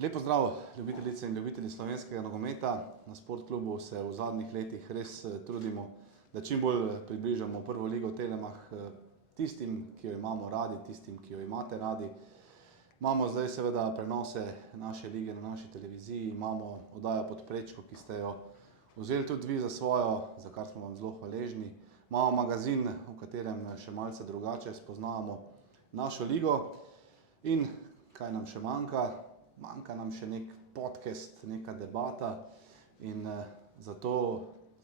Lep pozdrav, ljubitelice in ljubitelji slovenskega nogometa. Na Sport klubu se v zadnjih letih res trudimo, da čim bolj približamo prvo ligo Telemach tistim, ki jo imamo radi, tistim, ki jo imate radi. Imamo zdaj seveda prenose naše lige na naši televiziji, imamo oddajo Pod prečko, ki ste jo vzeli tudi vi za svojo, za kar smo vam zelo hvaležni. Imamo magazin, v katerem še malce drugače spoznavamo našo ligo. In kaj nam še manjka? Manjka nam še nek podcast, neka debata in zato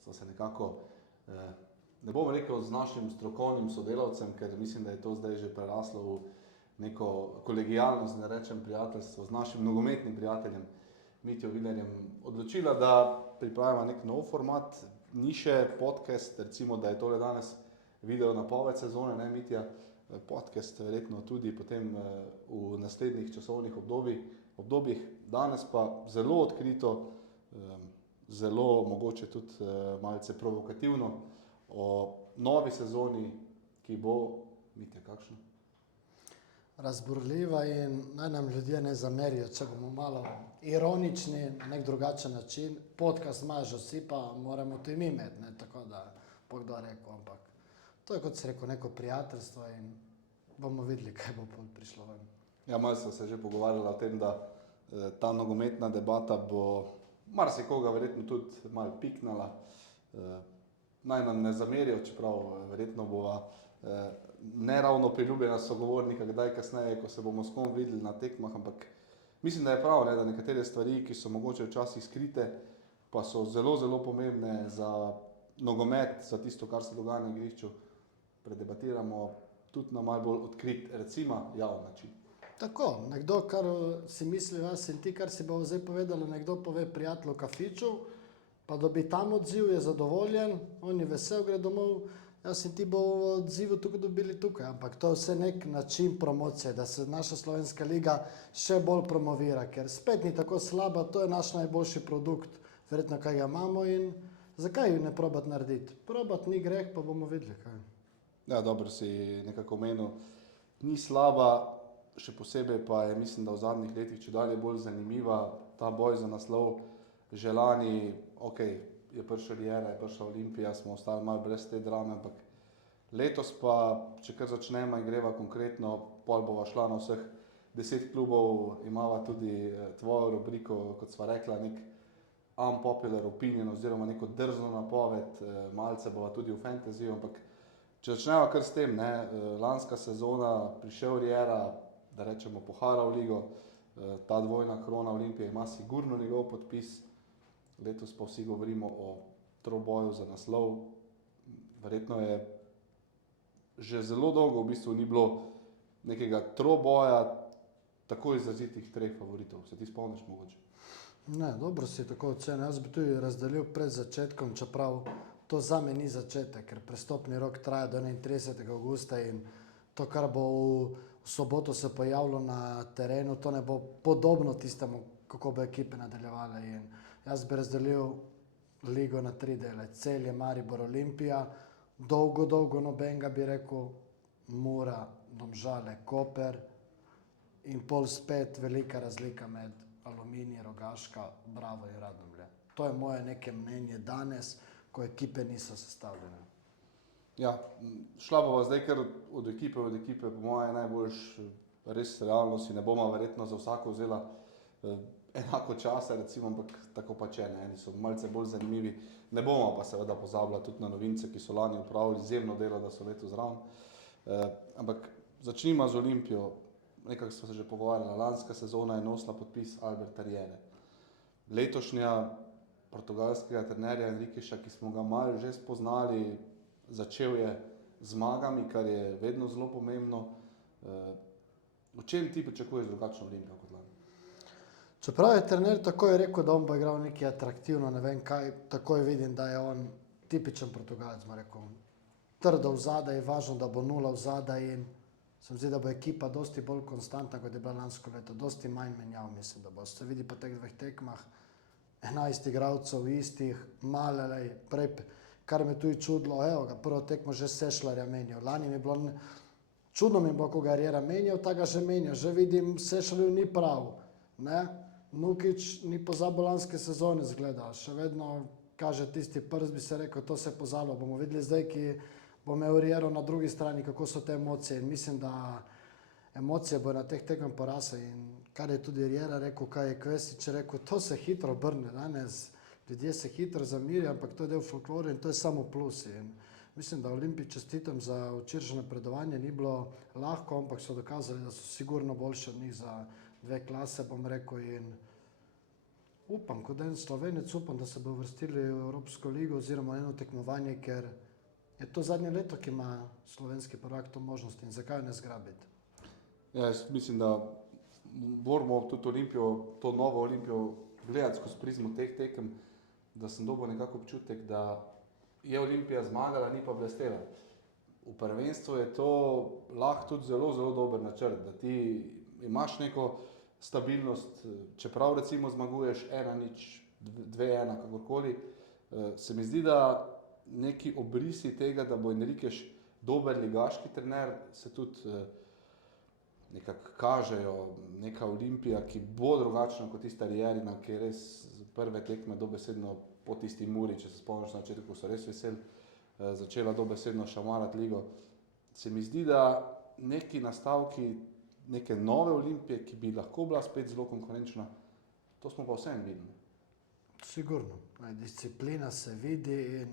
so se nekako, ne bom rekel z našim strokovnim sodelavcem, ker mislim, da je to zdaj že preraslo v neko kolegijalnost, ne rečem prijateljstvo, z našim nogometnim prijateljem Mitjo Vilerjem odločila, da pripravimo nek nov format, ni še podcast, recimo, da je tole danes video napoved sezone, ne Mitja, podcast verjetno tudi potem v naslednjih časovnih obdobjih, danes pa zelo odkrito, zelo mogoče tudi malce provokativno o novi sezoni, ki bo, Mitja, kakšna? Razburljiva in naj nam ljudje ne zamerijo, če bomo malo ironični na nek drugačen način. Podcast imajo že vsi, pa moramo to imi imeti, ne tako da bo kdo rekel, ampak to je, kot si rekel, neko prijateljstvo in bomo videli, kaj bo prišlo ven. Ja, malo smo se že pogovarjali o tem, da ta nogometna debata bo marsikoga verjetno tudi malo piknala. Naj nam ne zamerijo, čeprav verjetno bova ne ravno priljubljena sogovornika, kdaj kasneje, ko se bomo s kom videli na tekmah, ampak mislim, da je prav, ne, da nekatere stvari, ki so mogoče včasih skrite, pa so zelo, zelo pomembne za nogomet, za tisto, kar se dogaja na igrišču, predebatiramo tudi na malo bolj odkrit, recimo javen način. Tako, nekdo, kar si misli vas in ti, kar si bo zdaj povedala, nekdo pove prijatelju kafiču, pa dobi tam odziv, je zadovoljen, on je vesel, gre domov, jaz in ti bo odzivu tukaj dobili tukaj, ampak to je vse nek način promocije, da se naša slovenska liga še bolj promovira, ker spet ni tako slaba, to je naš najboljši produkt, verjetno kaj ga imamo in zakaj ju ne probati narediti? Probati ni greh, pa bomo videli, kaj. Ja, dobro si nekako omenil, ni slaba, še posebej pa je, mislim, da v zadnjih letih čedalje bolj zanimiva ta boj za naslov. Že lani, ok, je prišla Riera, je prišla Olimpija, smo ostali malo brez te drame, ampak letos pa, če kar začnemo in greva konkretno, pol bova šla na vseh 10 klubov, imava tudi tvojo rubriko, kot sva rekla, nek unpopular opinion oziroma neko drzno napoved, malce bova tudi v fantasyju, ampak če začnemo kar s tem, ne, lanska sezona, prišel Riera, da rečemo poharal ligo, ta dvojna krona Olimpije ima sigurno njegov podpis, letos pa vsi govorimo o troboju za naslov, verjetno je že zelo dolgo v bistvu ni bilo nekega troboja tako izrazitih treh favoritov, se ti spomniš mogoče? Ne, dobro si tako ocenil, jaz bi tudi razdelil pred začetkom, čeprav to zame ni začetek, ker prestopni rok traja do 31. avgusta in to, kar bo v soboto se pojavilo na terenu, to ne bo podobno tistemu, kako bo ekipe nadaljevale. In jaz bi razdelil ligo na 3 dele. Celje, Maribor, Olimpija, dolgo nobenega bi rekel, Mura, Domžale, Koper in pol spet velika razlika med Aluminij, Rogaška, Bravo in Radomlje. To je moje neke mnenje danes, ko ekipe niso sestavljene. Ja, šla bova zdaj kar od ekipe, po moje najboljš res realno si ne bomo verjetno za vsako vzela enako časa, recimo, ampak tako pa če, ne, eni so malce bolj zanimivi, ne bomo pa seveda pozabila tudi na novince, ki so lani opravili izjemno delo, da so letos zraven. Ampak začnimo z Olimpijo, nekako smo se že pogovarjali, lanska sezona je nosila podpis Alberta Riere. Letošnja portugalskega trenerja Enriqueša, ki smo ga malo že spoznali, začel je zmagami, kar je vedno zelo pomembno. V čem ti pričakuješ drugačno Olimpijo kot lani? Čeprav je trener takoj rekel, da on bo igral nekaj atraktivno, ne vem kaj, takoj vidim, da je on tipičen Portugalec, bom rekel. Trdo vzadaj, važno, da bo nula vzadaj in se mi zdi, da bo ekipa dosti bolj konstantna, kot je bila lansko leto, dosti manj menjav, mislim, da bo. Se vidi po teh dveh tekmah, 11 igralcev istih, malelej, prej, kar me tudi čudilo, evo ga, prvo tekmo že Sešlarja menjal, lani mi je bilo, čudno mi je bilo, ko ga je Riera menjal, ta ga že menjal, že vidim, Sešlarju ni prav, ne, Nukić ni pozabil lanske sezone zgleda, še vedno kaže tisti prst, bi se rekel, to se je pozalo. Bomo videli zdaj, ki bo imel Riero na drugi strani, kako so te emocije. In mislim, da emocije bo na teh tekmah porasle. In kar je tudi Riera rekel, kaj je Kvesić rekel, to se hitro obrne danes. Ljudje se hitro zamirijo, ampak to je del folklore in to je samo plus. In mislim, da Olimpiji čestitam za včerajšnje napredovanje. Ni bilo lahko, ampak so dokazali, da so sigurno boljši od njih za 2 klase, bom rekel. In upam, kot en Slovenec, upam, da se bo uvrstili v Evropsko ligo oziroma eno tekmovanje, ker je to zadnje leto, ki ima slovenski prvak to možnost in zakaj ne zgrabiti. Ja, jaz mislim, da moramo tudi Olimpijo, to novo Olimpijo gledati skozi prizmo teh tekem, da sem dobil nekako občutek, da je Olimpija zmagala, ni pa blestela. V prvenstvu je to lahko tudi zelo, zelo dober načrt, da ti imaš neko stabilnost, čeprav recimo zmaguješ 1-0, 2-1, kakorkoli. Se mi zdi, da neki obrisi tega, da bo Enriquez dober ligaški trener, se tudi nekako kažejo. Neka Olimpija, ki bo drugačna kot tista Rierina, ki je res prve tekme dobesedno po tisti Muri, če se spomniš na začetku, so res veseli, začela dobesedno šamarati ligo. Se mi zdi, da neki nastavki neke nove Olimpije, ki bi lahko bila spet zelo konkurenčna, to smo pa vseeno videli. Sigurno, disciplina se vidi in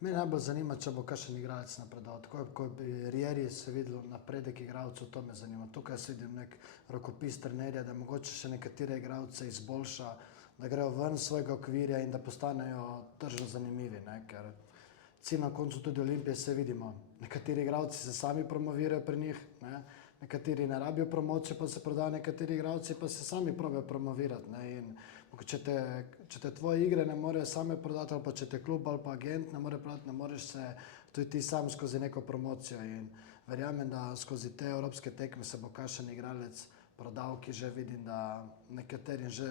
me najbolj zanima, če bo kakšen igralec napredoval. Tako kot bi Rieri se videl napredek igralcev, to me zanima. Tukaj jaz vidim nek rokopis trenerja, da mogoče še nekatere igralce izboljša, da grejo ven svojega okvirja in da postanejo tržno zanimivi, ne? Ker cilj na koncu tudi Olimpije se vidimo. Nekateri igralci se sami promovirajo pri njih, ne? Nekateri ne rabijo promocije, pa se prodajo, nekateri igralci pa se sami probajo promovirati, ne? In če te tvoje igre ne morejo same prodati, ali pa če te klub ali pa agent ne more prodati, ne moreš se tudi ti sam skozi neko promocijo. In verjamem, da skozi te evropske tekme se bo kakšen igralec prodal, ki že vidim, da nekateri že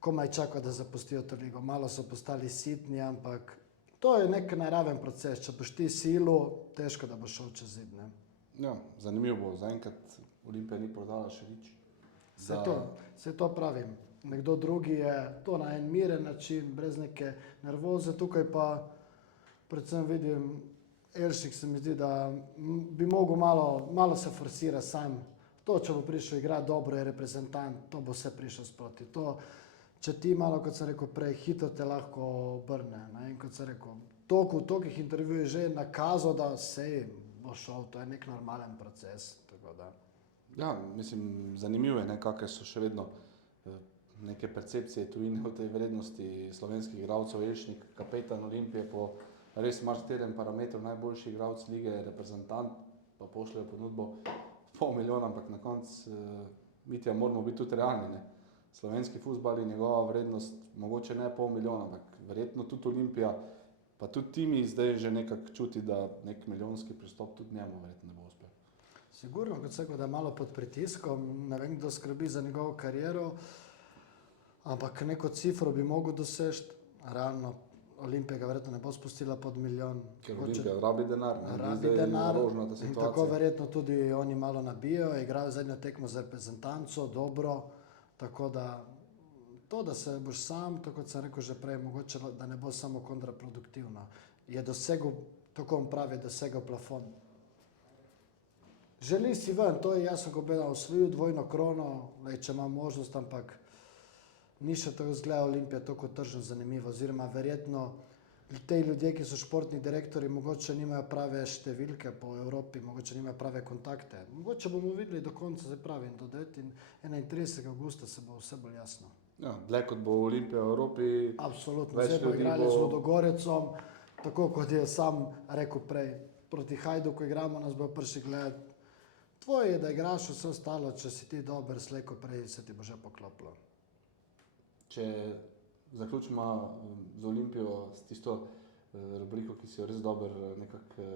komaj čakajo, da zapustijo to ligo. Malo so postali sitni, ampak to je nek naraven proces. Če boš ti silu, težko, da boš šel čez zid, ne? Ja, zanimivo bo. Zaenkrat Olimpija ni prodala še nič. Se to pravim. Nekdo drugi je to na en miren način, brez neke nervoze. Tukaj pa predvsem vidim, Elšik se mi zdi, da bi mogel malo se forsira sam. To, če bo prišel igrati dobro, je reprezentant, to bo vse prišel sproti. To, če ti malo, kot sem rekel prej, hitro te lahko obrne, ne? In kot sem rekel, tolikih intervjujev je že nakazal, da sej bo šel, to je nek normalen proces. Tako da. Ja, mislim, zanimivo je, kakšne so še vedno neke percepcije tujine o tej vrednosti slovenskih igralcev. Elšnik, kapetan Olimpije, po res marsičem parametru najboljši igralec lige, reprezentant, pa pošljejo ponudbo 500 milijona, ampak na koncu, Mitja, moramo biti tudi realni, ne? Slovenski fuzbal in njegova vrednost, mogoče ne 500 milijona, ampak verjetno tudi Olimpija, pa tudi Timi zdaj že nekako čuti, da nek milijonski pristop tudi njemu verjetno ne bo uspel. Sigurno, kot se rekel, da je malo pod pritiskom, ne vem, kdo skrbi za njegovo kariero, ampak neko cifro bi mogel doseči. Realno Olimpija ga verjetno ne bo spustila pod milijon. Ker Olimpija rabi denar, ne? Rabi denar in tako situacija. verjetno tudi oni malo nabijajo, igrajo zadnjo tekmo za reprezentanco, dobro, tako da to, da se boš sam, tako kot sem rekel že prej, mogoče, da ne bo samo kontraproduktivno. Je dosegel, tako on pravi, je dosegel plafon. Želi si ven, to je jasno, ko bi osvojil dvojno krono, če ima možnost, ampak ni še tako zgleda Olimpija tako tržno zanimivo, oziroma verjetno te ljudje, ki so športni direktori, mogoče nimajo prave številke po Evropi, mogoče nimajo prave kontakte. Mogoče bomo videli do konca, zdaj pravim, do 31. avgusta se bo vse bolj jasno. Ja, dlje kot bo Olimpija v Evropi, Absolutno, več zdaj bo ljudi igrali z bo... Ludogorecom, tako kot je sam rekel prej, proti Hajduku igramo, nas bo prišli gledati. Tvoje je, da igraš, vse ostalo, če si ti dober, slej ko prej se ti bo že poklopilo. Če zaključimo z Olimpijo, s tisto rubriko, ki si jo res dobro nekako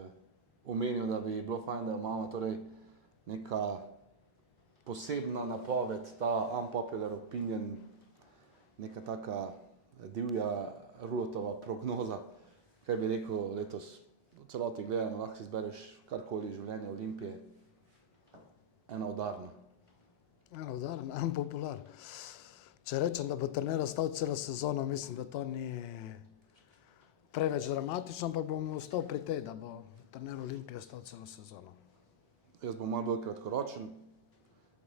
omenil, da bi bilo fajn, da imamo torej neka posebna napoved, ta unpopular opinion, neka taka divja Rulotova prognoza, kaj bi rekel letos v celoti gledano, lahko si izbereš karkoli življenje Olimpije, ena udarna. Eno udarno, unpopular. če rečem, da bo trener ostal celo sezono, mislim, da to ni preveč dramatično, ampak bom ostal pri tej, da bo trener Olimpije ostal celo sezono. Jaz bom malo bolj kratkoročen.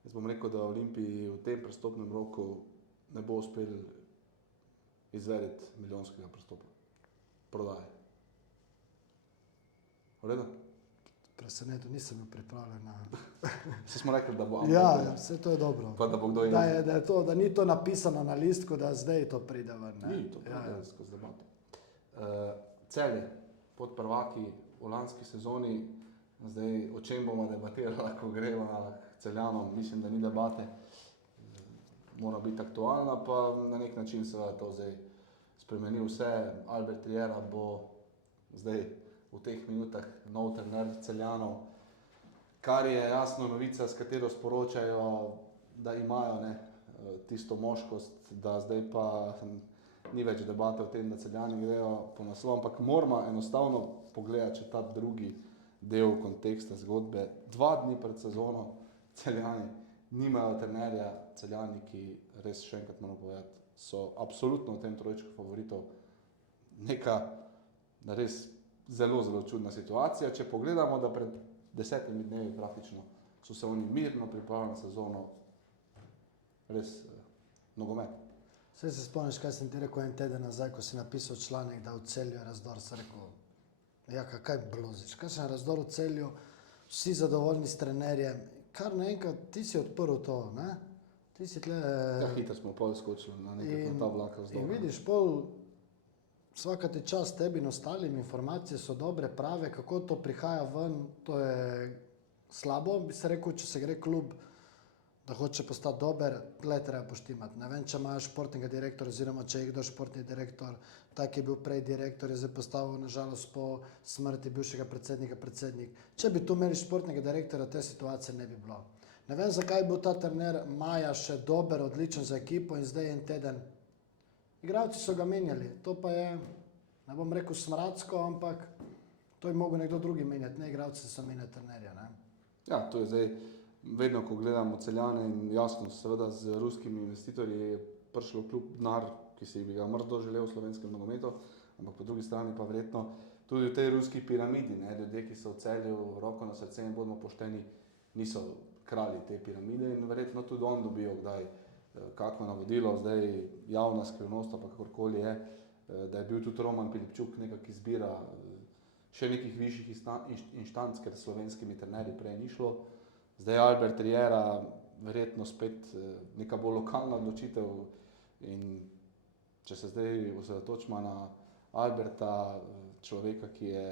Jaz bom rekel, da Olimpiji v tem prestopnem roku ne bo uspel izvedeti milijonskega prestopa. Prodaje. V redu? Presenetil, nisem bil pripravljen na... Vsi smo rekli, da bo Ja, vse to je dobro. Pa da bo kdo Da ni to napisano na listku, da zdaj to pride ven. Ne? Ni, to pride skozi debato. Celje, podprvaki v lanski sezoni, zdaj o čem bomo debatirali, ko greva k Celjanom, mislim, da ni debate, mora biti aktualna, pa na nek način seveda to zdaj spremeni vse. Albert Riera bo zdaj v teh minutah nov trener Celjanov, kar je jasno novica, s katero sporočajo, da imajo tisto moškost, da zdaj pa ni več debate o tem, da Celjani grejo po naslov, ampak moramo enostavno pogledati, če ta drugi del konteksta zgodbe. 2 dni pred sezono Celjani nimajo trenerja, Celjani, ki res še enkrat moramo povedati, so absolutno v tem trojčku favoritov neka res zelo, zelo čudna situacija. Če pogledamo, da pred 10 dnevi praktično so se oni mirno pripravili na sezono, res nogomet. Saj se spomniš, kaj sem ti rekel en teden nazaj, ko si napisal članek, da v Celju je razdor, sem rekel, ja, kaj bloziš, kaj sem razdor v Celju, vsi zadovoljni s trenerjem, kar naenkrat ti si odprl to, ne? Ti si tle... Ja, hitro smo pol skočili na nekaj ta vlak razdor. In vidiš, pol svaka ti čas tebi in ostalim, informacije so dobre, prave, kako to prihaja ven, to je slabo, bi se rekel, če se gre klub, da hoče postati dober, tle treba poštimati. Ne vem, če imajo športnega direktorja, oziroma če je kdo športni direktor, tak je bil prej direktor, je zdaj postavil nažalost po smrti bivšega predsednika predsednik. Če bi tu imeli športnega direktorja, te situacije ne bi bilo. Ne vem, zakaj je bil ta trener maja še dober, odličen za ekipo in zdaj en teden. Igralci so ga menjali, to pa je, ne bom rekel smradsko, ampak to je mogel nekdo drugi menjati, ne igralci so menjali trenerja, ne? Ja, to je zdaj, vedno ko gledamo Celjane in jasno, seveda z ruskimi investitorji je prišlo kljub denar, ki si bi ga morda želel v slovenskem nogometu, ampak po drugi strani pa verjetno tudi v tej ruski piramidi, ne, ljudje, ki so v Celju, roko na srce in bodimo pošteni, niso kralji te piramide in verjetno tudi on dobijo kdaj kako navodilo, zdaj javna skrivnost, pa kakorkoli je, da je bil tudi Roman Pilipčuk nekak izbira še nekih višjih inštanc, ker slovenskimi trenerji prej ni šlo. Zdaj Albert Riera, verjetno spet neka bolj lokalna odločitev in če se zdaj osredotočimo na Alberta, človeka, ki je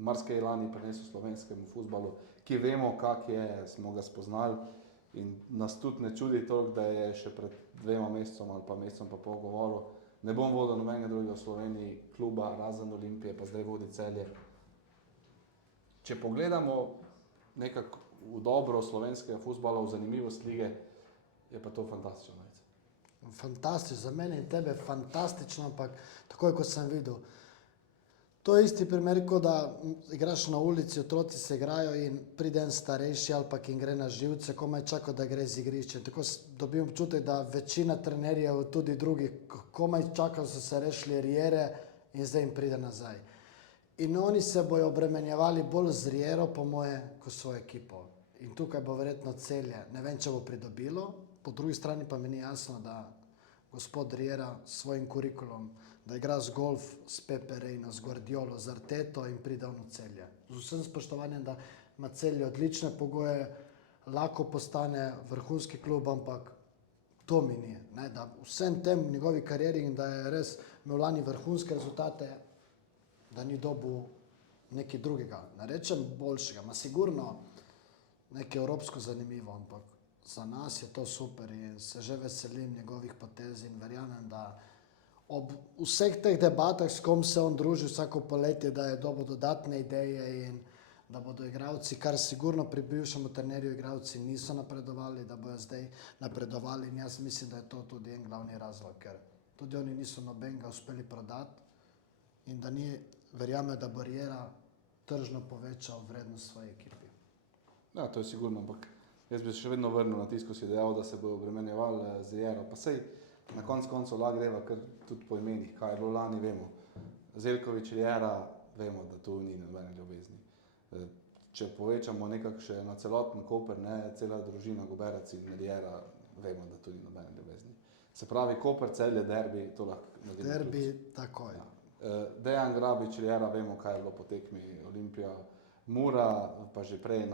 marsikaj lani prinesel slovenskemu fuzbalu, ki vemo, kak je, smo ga spoznali in nas tudi ne čudi toliko, da je še pred 2 mesecoma ali pa mesecom pa pol govoril, ne bom vodil nobenega drugega v Sloveniji kluba, razen Olimpije, pa zdaj vodi Celje. Če pogledamo nekako v dobro slovenskega fuzbala, v zanimivost lige, je pa to fantastično. Fantastično, za mene in tebe fantastično, ampak takoj, ko sem videl. To je isti primer, kot da igraš na ulici, otroci se igrajo in pride en starejši ali pa ki jim gre na živce, komaj čaka, da gre z igrišča. Tako dobim občutek, da večina trenerjev, tudi drugih, komaj čakajo, so se rešili Riere in zdaj jim pride nazaj. In oni se bojo obremenjevali bolj z Riero, po moje, kot svojo ekipo. In tukaj bo verjetno Celje, ne vem, če bo pridobilo, po drugi strani pa mi ni jasno, da gospod Riera s svojim kurikulom, da igra z golf, s Pepe Reino, z Guardiolo, z Arteto in pride v Celje. Z vsem spoštovanjem, da ima Celje odlične pogoje, lahko postane vrhunski klub, ampak to mi ni. Ne, da vsem tem v njegovi karieri in da je res imel lani vrhunske rezultate, da ni dobil nekaj drugega. Ne rečem boljšega, ma sigurno nekaj evropsko zanimivo, ampak za nas je to super in se že veselim njegovih potez in verjamem, da ob vseh teh debatah, s kom se on druži vsako poletje, da je dobil dodatne ideje in da bodo igralci, kar sigurno pri bivšemu trenerju igralci niso napredovali, da bojo zdaj napredovali in jaz mislim, da je to tudi en glavni razlog, ker tudi oni niso nobenega uspeli prodati in da ni, verjame, da bo Riera tržno povečal vrednost svoje ekipi. Ja, to je sigurno, ampak Jaz bi se še vedno vrnil na tisto, ko si dejal, da se bojo obremenjevali z Jero. Pa sej na koncu lahko greva kar tudi po imenih, kaj je bilo lani, vemo. Zeljković, Jera, vemo, da tu ni nobene ljubezni. Če povečamo nekako še na celoten Koper, ne, cela družina Goberac in Jera, vemo, da tu ni nobene ljubezni. Se pravi, Koper, Celje, derbi, to lahko naredimo. Derbi, takoj. Ja. Dejan Grabič, Jera, vemo, kaj je bilo po tekmi Olimpija, Mura, pa že prej,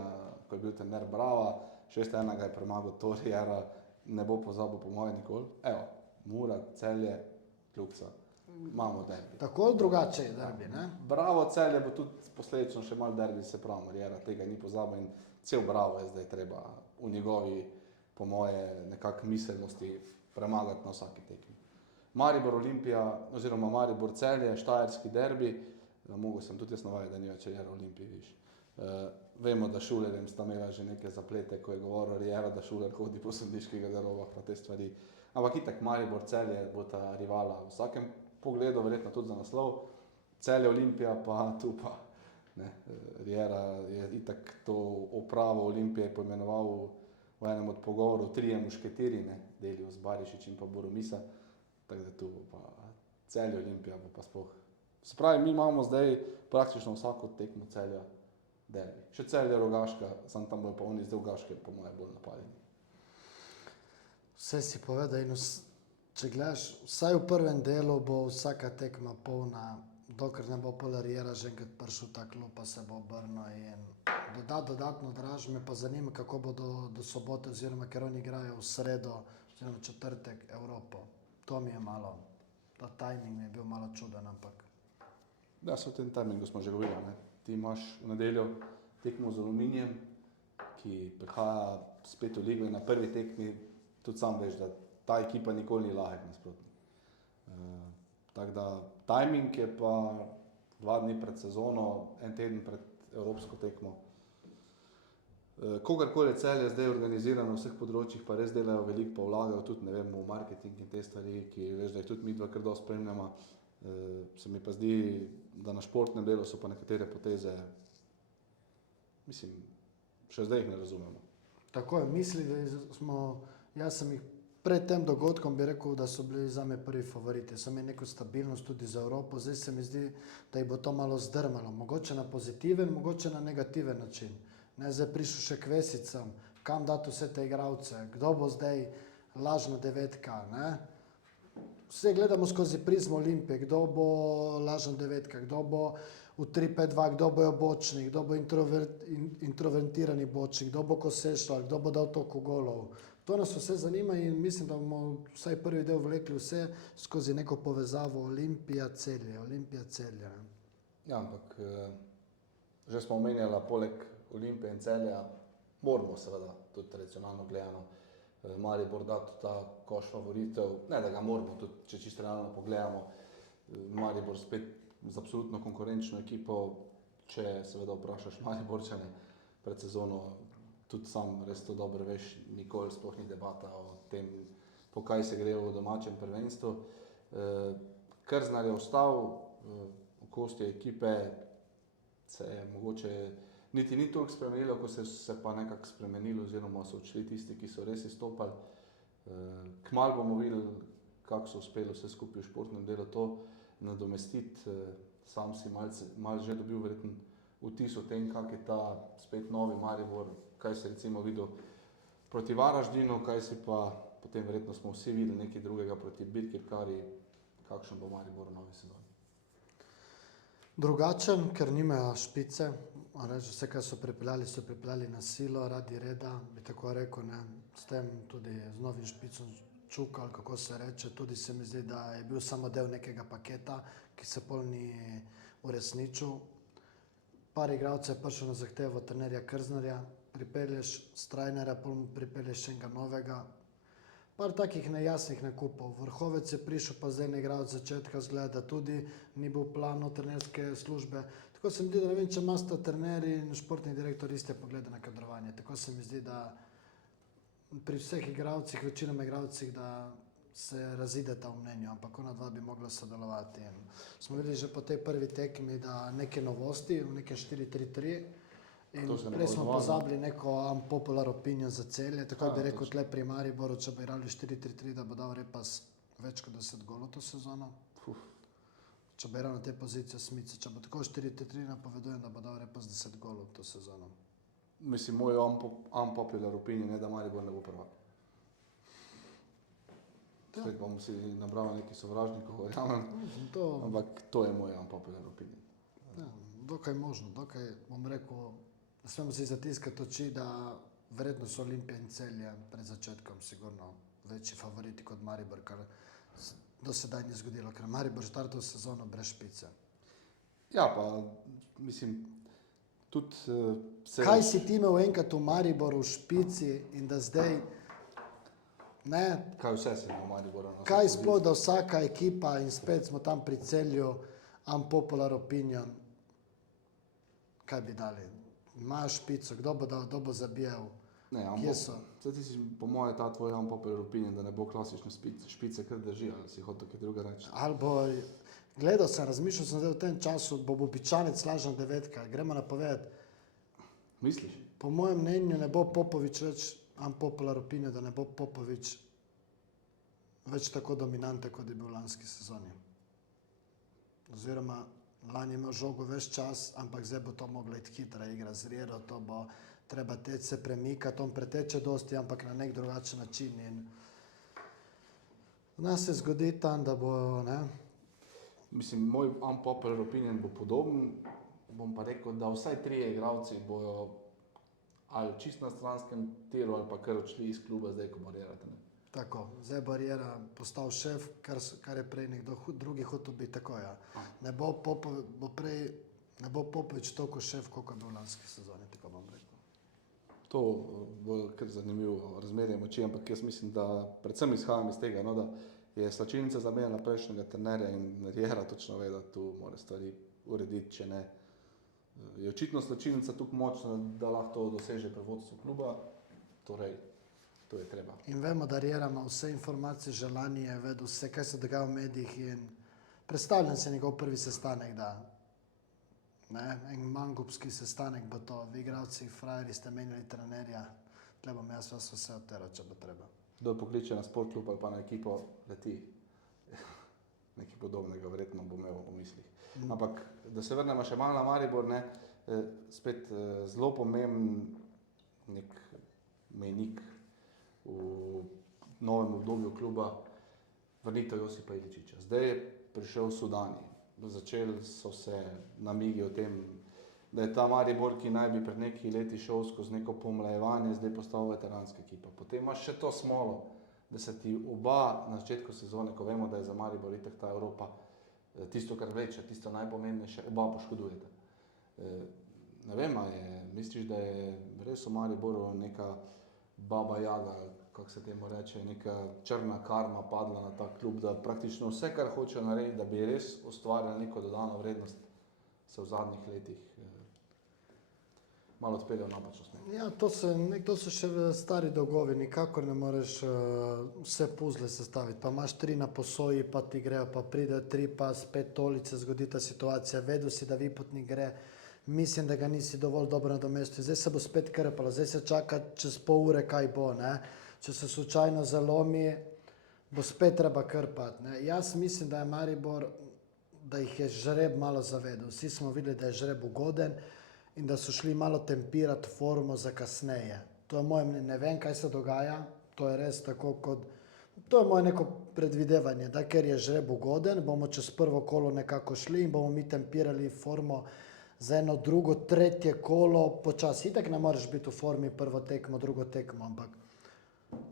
ko je bil trener Brava, 6-1 ga je premagal to, Jera ne bo pozabil po mojem nikoli. Evo, Mura, Celje, Ljubca, imamo derbi. Tako ali drugače je derbi, ne? Bravo, Celje bo tudi posledično še malo derbi, se pravi, Jera tega ni pozabil in cel Bravo je zdaj treba v njegovi, po moje, nekak miselnosti premagati na vsaki tekmi. Maribor Olimpija, oziroma Maribor Celje, štajerski derbi, mogel sem tudi jaz navajati, da ni več Jera Olimpije, viš. Vemo, da Šulerjem sta imela že neke zaplete, ko je govoril Jera, da Šuler hodi po sodniških garderobah pa te stvari. Ampak itak Maribor Celje bo ta rivala v vsakem pogledu, verjetno tudi za naslov. Celje Olimpija pa tu pa. Ne. Jera je itak to upravo Olimpije poimenoval v enem od pogovorov trije mušketiri, ne, Delio z Barišič in pa Boromisa. Tako da tu pa Celje Olimpija bo pa sploh. Se pravi, mi imamo zdaj praktično vsako tekmo Celja derbi. Še Celje Rogaška, samo tam bojo pa oni zdaj Rogaške po moje bolj napadeni. Vse si povedal in če gledaš, vsaj v prvem delu bo vsaka tekma polna, dokler ne bo Jera že enkrat prišel ta klub, pa se bo obrnil in dodatno draž, me pa zanima, kako bo do sobote, oziroma ker oni igrajo v sredo, oziroma četrtek Evropo. To mi je malo, ta timing mi je bil malo čuden, ampak. Ja, so v tem timingu smo že govorili, ne. Ti imaš v nedeljo tekmo z Aluminijem, ki prihaja spet v ligo in na prvi tekmi tudi sam veš, da ta ekipa nikoli ni lahek nasprotnik. Tako da timing je pa 2 dni pred sezono, en teden pred evropsko tekmo. Kogarkoli je Celje zdaj organizirano na vseh področjih, pa res delajo veliko, pa vlagajo tudi, ne vem, v marketing in te stvari, ki veš, da jih tudi midva kar dosti spremljamo. Se mi pa zdi, da na športnem delu so pa nekatere poteze, mislim, še zdaj jih ne razumemo. Tako je, mislili smo, jaz sem jih pred tem dogodkom bi rekel, da so bili zame prvi favoriti, so imeli neko stabilnost tudi za Evropo, zdaj se mi zdi, da jih bo to malo zdrmalo, mogoče na pozitiven, mogoče na negativen način. Ne, zdaj prišel še k Vesicam, kam dati vse te igralce, kdo bo zdaj lažna devetka, ne? Vse gledamo skozi prizmo Olimpije, kdo bo lažna devetka, kdo bo v 3-5-2, kdo bojo bočni, kdo bo introvertirani bočni, kdo bo Kosešlar, kdo bo dal toliko golov. To nas vse zanima in mislim, da bomo vsaj prvi del vlekli vse skozi neko povezavo Olimpija-Celje, Olimpija-Celje. Ja, ampak že smo omenjali, poleg Olimpije in Celja, moramo seveda, tudi tradicionalno gledano, Maribor dati ta koš favoritov, ne da ga moramo, tudi če čisto realno pogledamo, Maribor spet z absolutno konkurenčno ekipo, če seveda vprašaš Mariborčane pred sezono, tudi sam res to dobro veš, nikoli sploh ni debata o tem, po kaj se gre v domačem prvenstvu. Krznar je ostal, okostje ekipe se je mogoče niti ni toliko spremenilo, ko se pa nekako spremenilo, oziroma so odšli tisti, ki so res izstopali. Kmalu bomo videli, kako so uspeli vse skupaj v športnem delu to nadomestiti. Sam si malo že dobil verjetno vtis o tem, kak je ta spet novi Maribor, kaj si recimo videl proti Varaždinu, kaj si pa potem verjetno smo vsi videli nekaj drugega proti Birkirkari, kakšen bo Maribor v novi sezoni. Drugačen, ker nimajo špice, reč, vse, kar so pripeljali na silo, radi reda, bi tako rekel, ne, s tem tudi z novim špicom Čukal, kako se reče, tudi se mi zdi, da je bil samo del nekega paketa, ki se pol ni uresničil. Par igralcev je prišel na zahtevo trenerja Krznarja, pripelješ Strajnerja, pol pripelješ enega novega. Par takih nejasnih nakupov. Vrhovec je prišel, pa zdaj ne igra od začetka, zgleda tudi, ni bil plano trenerske službe. Tako se mi zdi, da ne vem, če imata trenerji in športni direktor iste poglede na kadrovanje. Tako se mi zdi, da pri vseh igralcih, večinoma igralcih, da se razideta v mnenju, ampak ona dva bi mogla sodelovati. In smo videli že po tej prvi tekmi, da neke novosti, v neke 4-3-3, In To se ne prej bo smo odvalo. pozabili neko unpopular opinion za Celje, tako Ja, bi rekel točno. tle pri Mariboru, če bi igrali 4-3-3, da bo dal Repas več kot 10 golov to sezono. Fuf. Če bi igral na te pozicije Smice, če bo tako 4-3-3, napovedujem, da bo dal Repas 10 golov to sezono. Mislim, moj unpopular opinion je, da Maribor ne bo prvak. Ja. Spet bom si nabral nekaj sovražnikov, verjamem, To ampak to je moj unpopular opinion. ja, dokaj možno, dokaj bom rekel, ne smemo si zatiskati oči, da verjetno so Olimpija in Celje pred začetkom sigurno večji favoriti kot Maribor, kar do sedaj ni zgodilo, ker Maribor štartal sezono brez špice. Ja, pa mislim, tudi se... Kaj si ti imel enkrat v Mariboru v špici in da zdaj, ne, Kaj vse se ima v Mariboru? Na kaj vsaki sploh, da vsaka ekipa in spet smo tam pri Celju, unpopular opinion, kaj bi dali? Imajo špico, kdo bo dal, kdo bo zabijal? Ne, Kje so? Zdaj ti si po moje ta tvoj unpopular opinion, da ne bo klasične špice, kar drži, ali si hotel kaj druga reči. Ali bo, gledal sem, razmišljal sem, da v tem času bo Bičanec lažna devetka, gremo napovedati. Misliš? Po mojem mnenju ne bo Popovič več unpopular opinion, da ne bo Popovič več tako dominanten, kot je bil v lanski sezoni. Oziroma, lani je imel žogo ves čas, ampak zdaj bo to mogla iti hitra igra z Riero, to bo treba teč se premikati, on preteče dosti, ampak na nek drugačen način. In nas se zgodi tam, da bo, ne, Mislim, moj unpopular opinion bo podoben, bom pa rekel, da vsaj 3 igralci bojo ali čist na stranskem tiru ali pa kar odšli iz kluba zdaj, ko morirate. tako, zdaj bo Riera postal šef, kar je prej nekdo drugi hotel biti, tako ja. Ne bo Popovič toliko šef, koliko je bil v lanski sezoni, tako bom rekel. To bo kar zanimivo razmerje moči, ampak jaz mislim, da predvsem izhajam iz tega, no, da je slačilnica zamenjala prejšnjega trenerja in Riera točno ve, da tu mora stvari urediti, če ne. Je očitno slačilnica tako močna, da lahko to doseže pri vodstvu kluba, torej to je treba. In vemo, da Riera ima vse informacije, želanje, vedel vse, kaj se dogaja v medijih in predstavljam se njegov prvi sestanek, da ne, en mangupski sestanek bo to, vi igralci, frajeri ste menjali trenerja, tle bom jaz vas vse odteral, če bo treba. Kdo pokliče na sport klub ali pa na ekipo, leti. Nekaj podobnega verjetno bo imel v mislih. Ampak, da se vrnemo še malo na Maribor, ne, spet zelo pomemben nek mejnik v novem obdobju kluba, vrnitev Josipa Iličiča. Zdaj je prišel Sudani. Začeli so se namigi o tem, da je ta Maribor, ki naj bi pred nekaj leti šel skozi neko pomlajevanje, zdaj postal veteranska ekipa. Potem imaš še to smolo, da se ti oba na začetku sezone, ko vemo, da je za Maribor itak ta Evropa tisto, kar vleče, tisto najpomembnejše, oba poškodujete. Ne vem, misliš, da je res v Mariboru neka baba jaga, kako se temu reče, neka črna karma padla na ta klub, da praktično vse, kar hočejo narediti, da bi res ustvarjali neko dodano vrednost, se v zadnjih letih malo odpeljejo v napačno smer. Ja, to so še stari dolgovi, nikakor ne moreš vse puzle sestaviti. Pa imaš 3 na posoji, pa ti grejo, pa pride 3, pa spet tolice, zgodi ta situacija, vedel si, da Vipotnik gre, mislim, da ga nisi dovolj dobro nadomestil, zdaj se bo spet krpalo, zdaj se čaka čez pol ure, kaj bo, ne. Če se slučajno zalomi, bo spet treba krpati, ne. Jaz mislim, da je Maribor, da jih je žreb malo zavedel. Vsi smo videli, da je žreb ugoden in da so šli malo tempirati formo za kasneje. To je moje mnenje, ne vem, kaj se dogaja, to je res tako kot, to je moje neko predvidevanje, da ker je žreb ugoden, bomo čez prvo kolo nekako šli in bomo mi tempirali formo za eno drugo, tretje kolo počasi. Itak ne moreš biti v formi prvo tekmo, drugo tekmo, ampak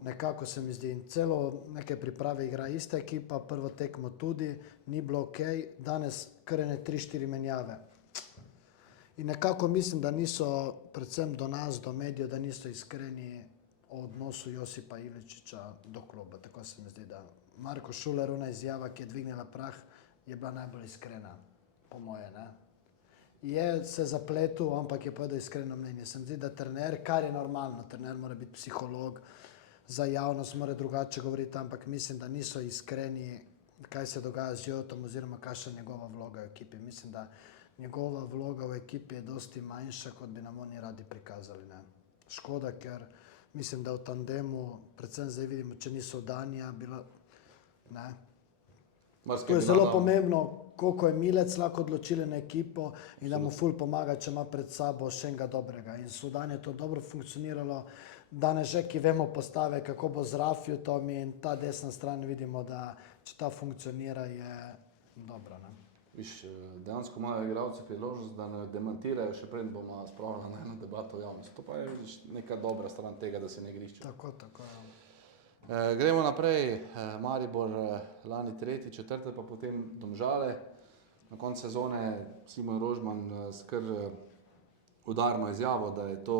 nekako se mi zdi. In celo neke priprave igra ista ekipa, prvo tekmo tudi, ni bilo okej, danes kar ene 3-4 menjave. In nekako mislim, da niso, predvsem do nas, do medijev, da niso iskreni o odnosu Josipa Iličiča do kluba. Tako se mi zdi, da Marko Šuler, ona izjava, ki je dvignila prah, je bila najbolj iskrena, po moje, ne. Je se zapletel, ampak je povedal iskreno mnenje. Se mi zdi, da trener, kar je normalno, trener mora biti psiholog, za javnost mora drugače govoriti, ampak mislim, da niso iskreni, kaj se dogaja z Jotom oziroma kakšna je njegova vloga v ekipi. Mislim, da njegova vloga v ekipi je dosti manjša, kot bi nam oni radi prikazali. Ne. Škoda, ker mislim, da v tandemu, predvsem zdaj vidimo, če niso Danija bila, ne. To je zelo pomembno, koliko je Milec lahko odločilen ekipo in da mu ful pomaga, če ima pred sabo še enega dobrega. In Sudan je to dobro funkcioniralo. Danes že, ki vemo postave, kako bo z Rafjutom in ta desna stran, vidimo, da če ta funkcionira, je dobra. Ne? Viš, dejansko imajo igralci priložnost, da ne demantirajo, še pred bomo spravili na eno debato v javnosti. To pa je vidiš, neka dobra stran tega, da se ne igrišče. Tako. Gremo naprej, Maribor lani 3., 4., pa potem Domžale. Na koncu sezone Simon Rožman skr udarno izjavo, da je to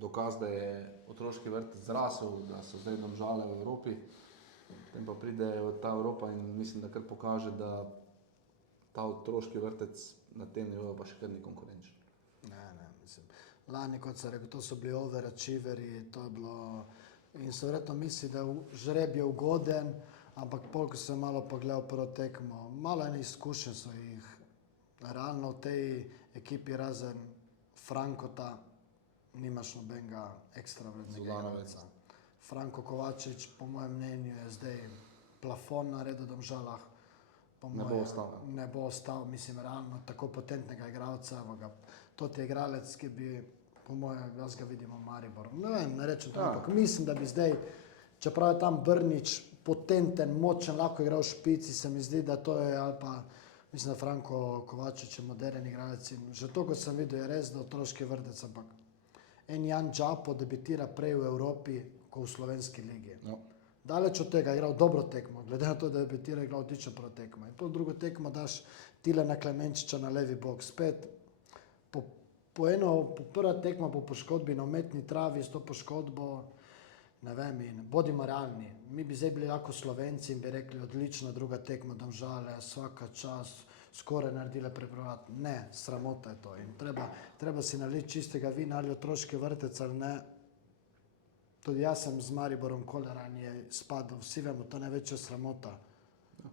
dokaz, da je otroški vrtec zrasel, da so zdaj Domžale v Evropi. Potem pa pride ta Evropa in mislim, da kar pokaže, da ta otroški vrtec na tem nivoju pa še kar ni konkurenčen. Ne, mislim. Lani, kot sem rekel, to so bili overachieveri, to je bilo... In se verjetno misli, da žreb je ugoden, ampak pol, ko sem malo pogledal prvo tekmo, malo ene izkušnje so jih. Realno v tej ekipi razen Frankota nimaš nobenega ekstra vrednega igralca. Franko Kovačič, po mojem mnenju, je zdaj plafon naredil v Domžalah. Ne bo ostal, mislim, realno tako potentnega igralca. To je igralec, ki bi... Po mojem, jaz ga vidim v Mariboru. Ne vem, ne rečem to, ampak mislim, da bi zdaj, čeprav je tam Brnič potenten, močen, lahko igral v špici, se mi zdi, da to je, ali pa mislim, da Franko Kovačič je moderen igralec. Že to, ko sem videl, je res, da otroški vrtec, ampak en Jan Džapo debitira prej v Evropi, kot v slovenski ligi. No. Daleč od tega, igral dobro tekmo, glede na to, da debitira, igral odlično prvo tekmo. In pol drugo tekmo daš Tilena Klemenčiča na levi bok spet. Po prva tekma po poškodbi na umetni travi s to poškodbo, ne vem, in bodimo realni. Mi bi zdaj bili lahko Slovenci in bi rekli, odlična druga tekma Domžale, vsaka čas, skoraj naredile preprovat. Ne, sramota je to. In treba si naliti čistega vina ali otroški vrtec ali ne. Tudi jaz sem z Mariborom Koleran je spadal, vsi vemo, to je največja sramota.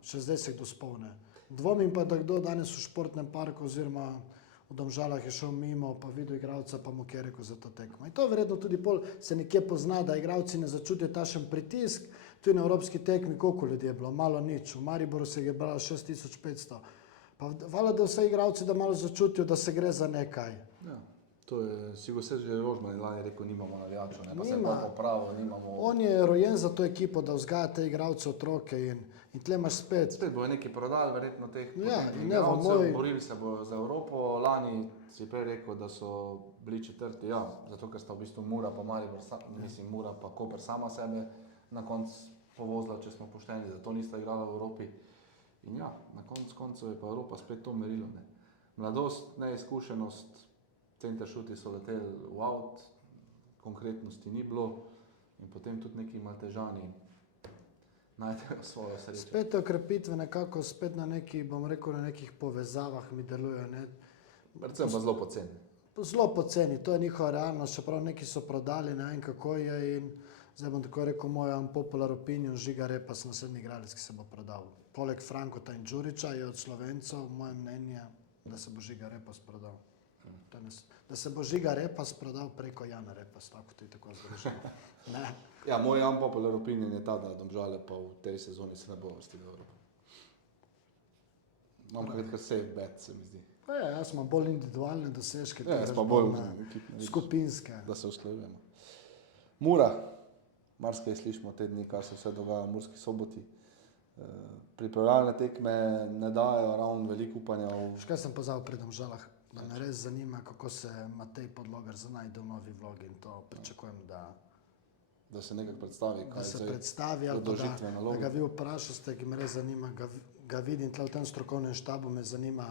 Še zdaj se kdo spomne. Dvomim pa, da kdo danes v športnem parku oziroma v Domžalah je šel mimo, pa videl igralca, pa mu je rekel za to tekmo. In to verjetno tudi pol se nekje pozna, da igralci ne začutijo tašen pritisk. Tu na evropski tekmi koliko ljudi je bilo? Malo nič. V Mariboru se je bralo 6500. Pa hvala, da vse igralci da malo začutijo, da se gre za nekaj. Ja, to je, sigurno se že Rožman lani rekel, nimamo navijačev, ne pa se pa popravo, nimamo... On je rojen za to ekipo, da vzgaja te igralce, otroke in tle imaš spet. Spet bojo neki prodali, verjetno teh igralcev, borili se bojo za Evropo. Lani si prej rekel, da so bili četrti, ja, zato ker sta v bistvu Mura pa Maribor, mislim Mura pa Koper sama sebe na koncu povozila, če smo pošteni, zato nista igrala v Evropi. In ja, na koncu je pa Evropa spet to merilo. Ne. Mladost, neizkušenost, center šuti so leteli v out, konkretnosti ni bilo in potem tudi neki Maltežani najdejo svojo srečo. Spet okrepitve nekako, spet na neki, bom rekel, na nekih povezavah mi delujejo. Ne? Predvsem pa zelo poceni. Zelo poceni, to je njihova realnost, čeprav neki so prodali, ne vem kako je in zdaj bom tako rekel, moj unpopular opinion, Žiga Repas, naslednji igralec, ki se bo prodal. Poleg Frankota in Đurića je od Slovencov moje mnenje, da se bo Žiga Repas prodal. Da se bo Žiga Repas prodal preko Jana Repas, tako ti tako združimo. Ja, moj unpopular opinion je ta, da Domžale pa v tej sezoni se ne bo vrstili v Evropo. Imam kar safe bet, se mi zdi. Jaz imam bolj individualne dosežke, jaz pa bolj skupinske. Da se usklajujemo. Mura, marsikaj slišimo te dni, kar se vse dogaja v Murski Soboti. Pripravljalne tekme ne dajo ravno veliko upanja. Kaj sem pozabil pri Domžalah? Da me res zanima, kako se Matej Podlogar zanajde v novi vlogi in to pričakujem, da se nekako predstavi, kaj se predstavi, ali da ga vi vprašate, ki me res zanima, ga vidim tle v tem strokovnem štabu, me zanima.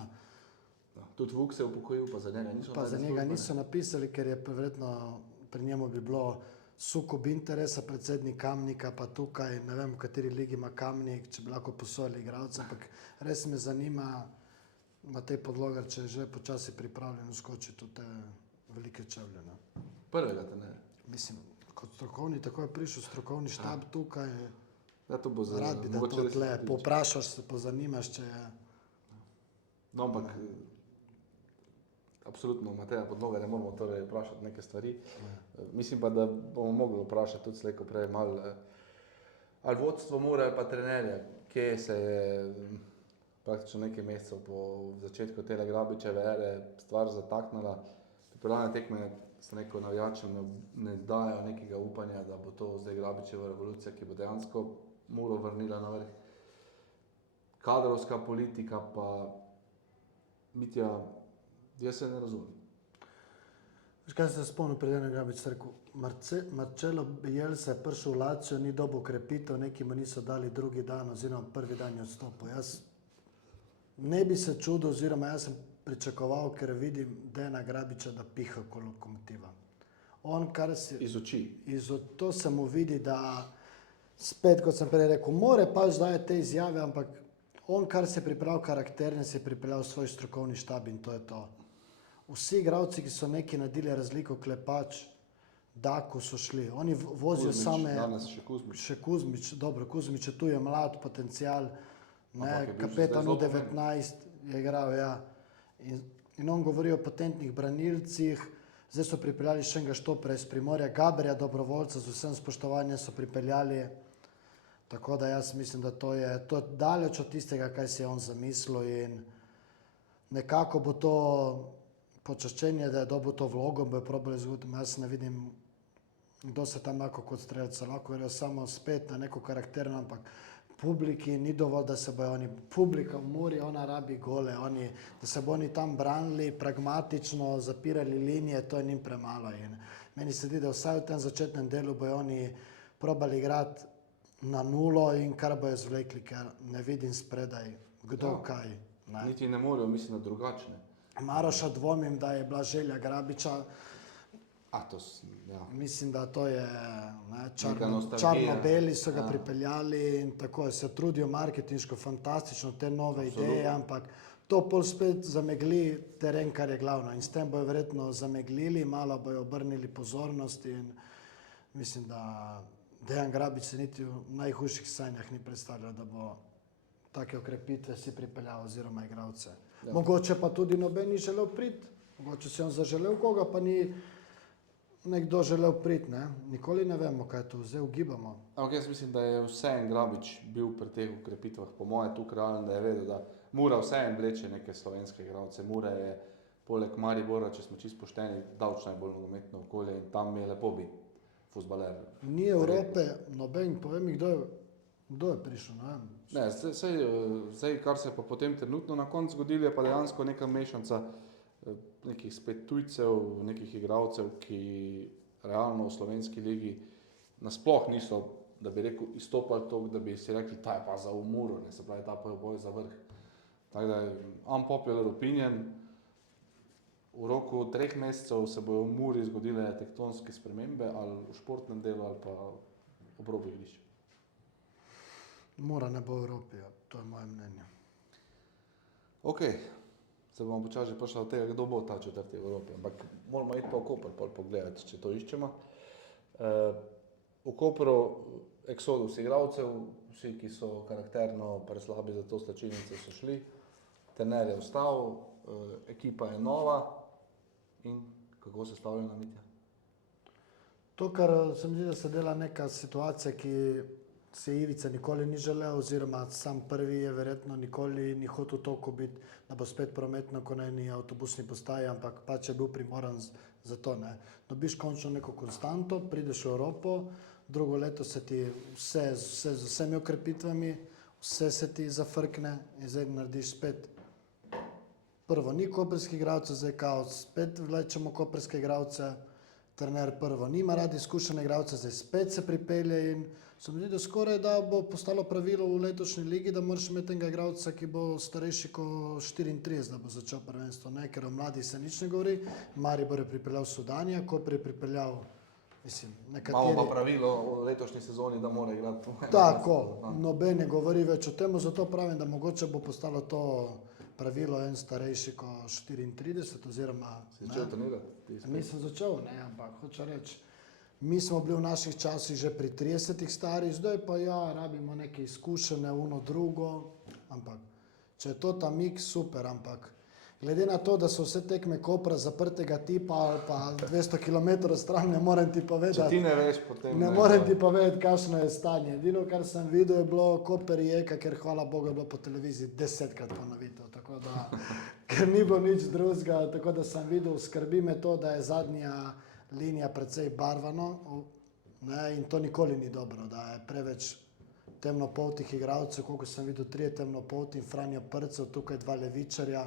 Tudi Vuk se je upokojil, pa za njega niso napisali. Pa za njega niso napisali, ker je verjetno pri njemu bi bilo sukob interesa, predsednik Kamnika, pa tukaj, ne vem, v kateri ligi ima Kamnik, če bi lahko posojali igralce, ampak res me zanima, Matej Podlogar, če je že počasi pripravljen skočiti v te velike čevlje. Prvega te ne? Mislim, kot strokovni, tako je prišel strokovni štab tukaj. Ja, to bo za... Rad bi, da to tle poprašaš se, pozanimaš, če je... No, ampak absolutno Mateja Podloga ne moramo torej vprašati neke stvari. Mislim pa, da bomo mogli vprašati tudi slejko prej malo ali vodstvo Mure ali pa trenerja, kje se je praktično nekaj mesecev po začetku tele Grabičeve ere stvar zataknila. Pripravljene tekme, sem rekel, navijačem ne dajo nekega upanja, da bo to zdaj Grabičeva revolucija, ki bo dejansko Muro vrnila na vrh. Kadrovska politika pa, Mitja, jaz se ne razumem. Veš, kaj se spomnil pred enem Grabič rekel? Marcelo Bielsa je prišel v Lazio, ni dobil krepitev, neki mu niso dali drugi dan oziroma prvi dan je odstopil. Jaz ne bi se čudil oziroma jaz sem pričakoval, ker vidim Dejana Grabiča, da piha kot lokomotiva. On, kar si... Iz oči. To se mu vidi, da spet, kot sem prej rekel, more pač daje te izjave, ampak on, kar se je pripravil karakterne, se je pripeljal svoj strokovni štab in to je to. Vsi igralci, ki so neki naredili razliko, Klepač, Daku so šli. Oni vozijo Kuzmič, same... danes še Kuzmič. Še Kuzmič, dobro, Kuzmič je tu, je mlad potencial, ne, Ampak je bil že kapetan zdaj v 19 je igral, ja. In on govori o potentnih branilcih, zdaj so pripeljali še enega štopera iz Primorja, Gabrija, dobrovoljca, z vsem spoštovanjem so pripeljali. Tako da jaz mislim, da to je daleč od tistega, kaj si je on zamislil in nekako bo to počaščenje, da je dobil to vlogo, bo je probali izgubiti. Jaz ne vidim, kdo se tam lahko kot strelca, lahko je samo spet na neko karakterno, ampak publiki ni dovolj, da se bojo oni, publika v Muri, ona rabi gole, oni, da se bo oni tam branili, pragmatično zapirali linije, to je njim premalo in meni se zdi, da vsaj v tem začetnem delu bojo oni probali igrati na nulo in kar bojo zvlekli, ker ne vidim spredaj, kdo kaj. Ne. Niti ne morejo, mislim, da drugačne. Maroša dvomim, da je bila želja Grabiča. Ja. Mislim, da to je Neka nostalgija. čarno-beli so ga pripeljali in tako se trudijo marketinško, fantastično, te nove ideje, ampak to pol spet zamegli teren, kar je glavno. In s tem bojo verjetno zameglili, malo bojo obrnili pozornost in mislim, da Dejan Grabič se niti v najhujših sanjah ni predstavljal, da bo take okrepitve si pripeljal oziroma igralce. Ja. Mogoče pa tudi noben ni želel priti, mogoče si on zaželel koga, pa ni nekdo želel priti, ne? Nikoli ne vemo, kaj tu zdaj ugibamo. Ampak jaz mislim, da je vseeno Grabič bil pri teh ukrepitvah, po moje tukaj realno, da je vedel, da Mura vseeno vleče neke slovenske igralce. Mura je poleg Maribora, če smo čisto pošteni, daleč najbolj nogometno okolje in tam je lepo biti fuzbaler. Ni Evrope, noben, povem mi, kdo je prišel, ne vem. Ne, zdaj, kar se je pa potem trenutno na koncu zgodilo, je pa dejansko neka mešanca nekih spet tujcev, nekih igralcev, ki realno v slovenski ligi nasploh niso, da bi rekel, izstopali toliko, da bi si rekli, ta je pa za Muro, ne, se pravi, ta pa je boj za vrh. Tako da je unpopular opinion, v roku 3 mesecev se bojo v Muri zgodile tektonske spremembe, ali v športnem delu, ali pa ob robu igrišča. Mura ne bo v Evropi, ja. To je moje mnenje. Ok, se bomo počasi že prišli od tega, kdo bo ta četrti v Evropi, ampak moramo iti pa v Koper pogledati, če to iščemo. V Kopru eksodus igralcev, vsi, ki so karakterno preslabi za to slačilnico, so šli, trener je ostal, ekipa je nova in kako se stavlja na Mitja? To, kar se mi zdi, da se dela neka situacija, ki se Ivica nikoli ni želel, oziroma sam prvi je verjetno nikoli ni hotel toliko biti, da bo spet prometno kot na eni avtobusni postaji, ampak pač je bil primoran za to. Ne. Dobiš končno neko konstanto, prideš v Evropo, drugo leto se ti z vsemi okrepitvami, vse se ti zafrkne in zdaj narediš spet. Prvo ni koprskih igralcev, zdaj kao spet vlečemo koprske igralce, trener prvo nima radi izkušene igralce, zdaj spet se pripelje in se mi zdi, da skoraj da bo postalo pravilo v letošnji ligi, da moraš imeti enega igralca, ki bo starejši kot 34, da bo začel prvenstvo, ne, ker o mladih se nič ne govori. Maribor je pripeljal Sudanija, Koper je pripeljal, mislim, nekateri... Imamo pa pravilo v letošnji sezoni, da mora igrati. Tako, noben ne govori več o tem, zato pravim, da mogoče bo postalo to pravilo en starejši kot 34, oziroma... Si začel trenirati? Nisem začel, ne, ampak hoče reči, mi smo bili v naših časih že pri 30 starih, zdaj pa ja, rabimo neke izkušene, uno drugo, ampak če je to ta mix, super, ampak Glede na to, da so vse tekme Kopra zaprtega tipa ali pa 200 km stran, ne morem ti Če povedati. ti ne veš, potem Ne morem ti povedati, kakšno je stanje. Edino, kar sem videl, je bilo Koper Rijeka, ker hvala Bogu je bilo po televiziji 10krat ponovitev. Tako da, ker ni bilo nič drugega, tako da sem videl, skrbi me to, da je zadnja linija precej barvano, ne, in to nikoli ni dobro, da je preveč temnopoltih igralcev, koliko sem videl, 3 temnopolti in Franjo Prcev, tukaj 2 levičarja,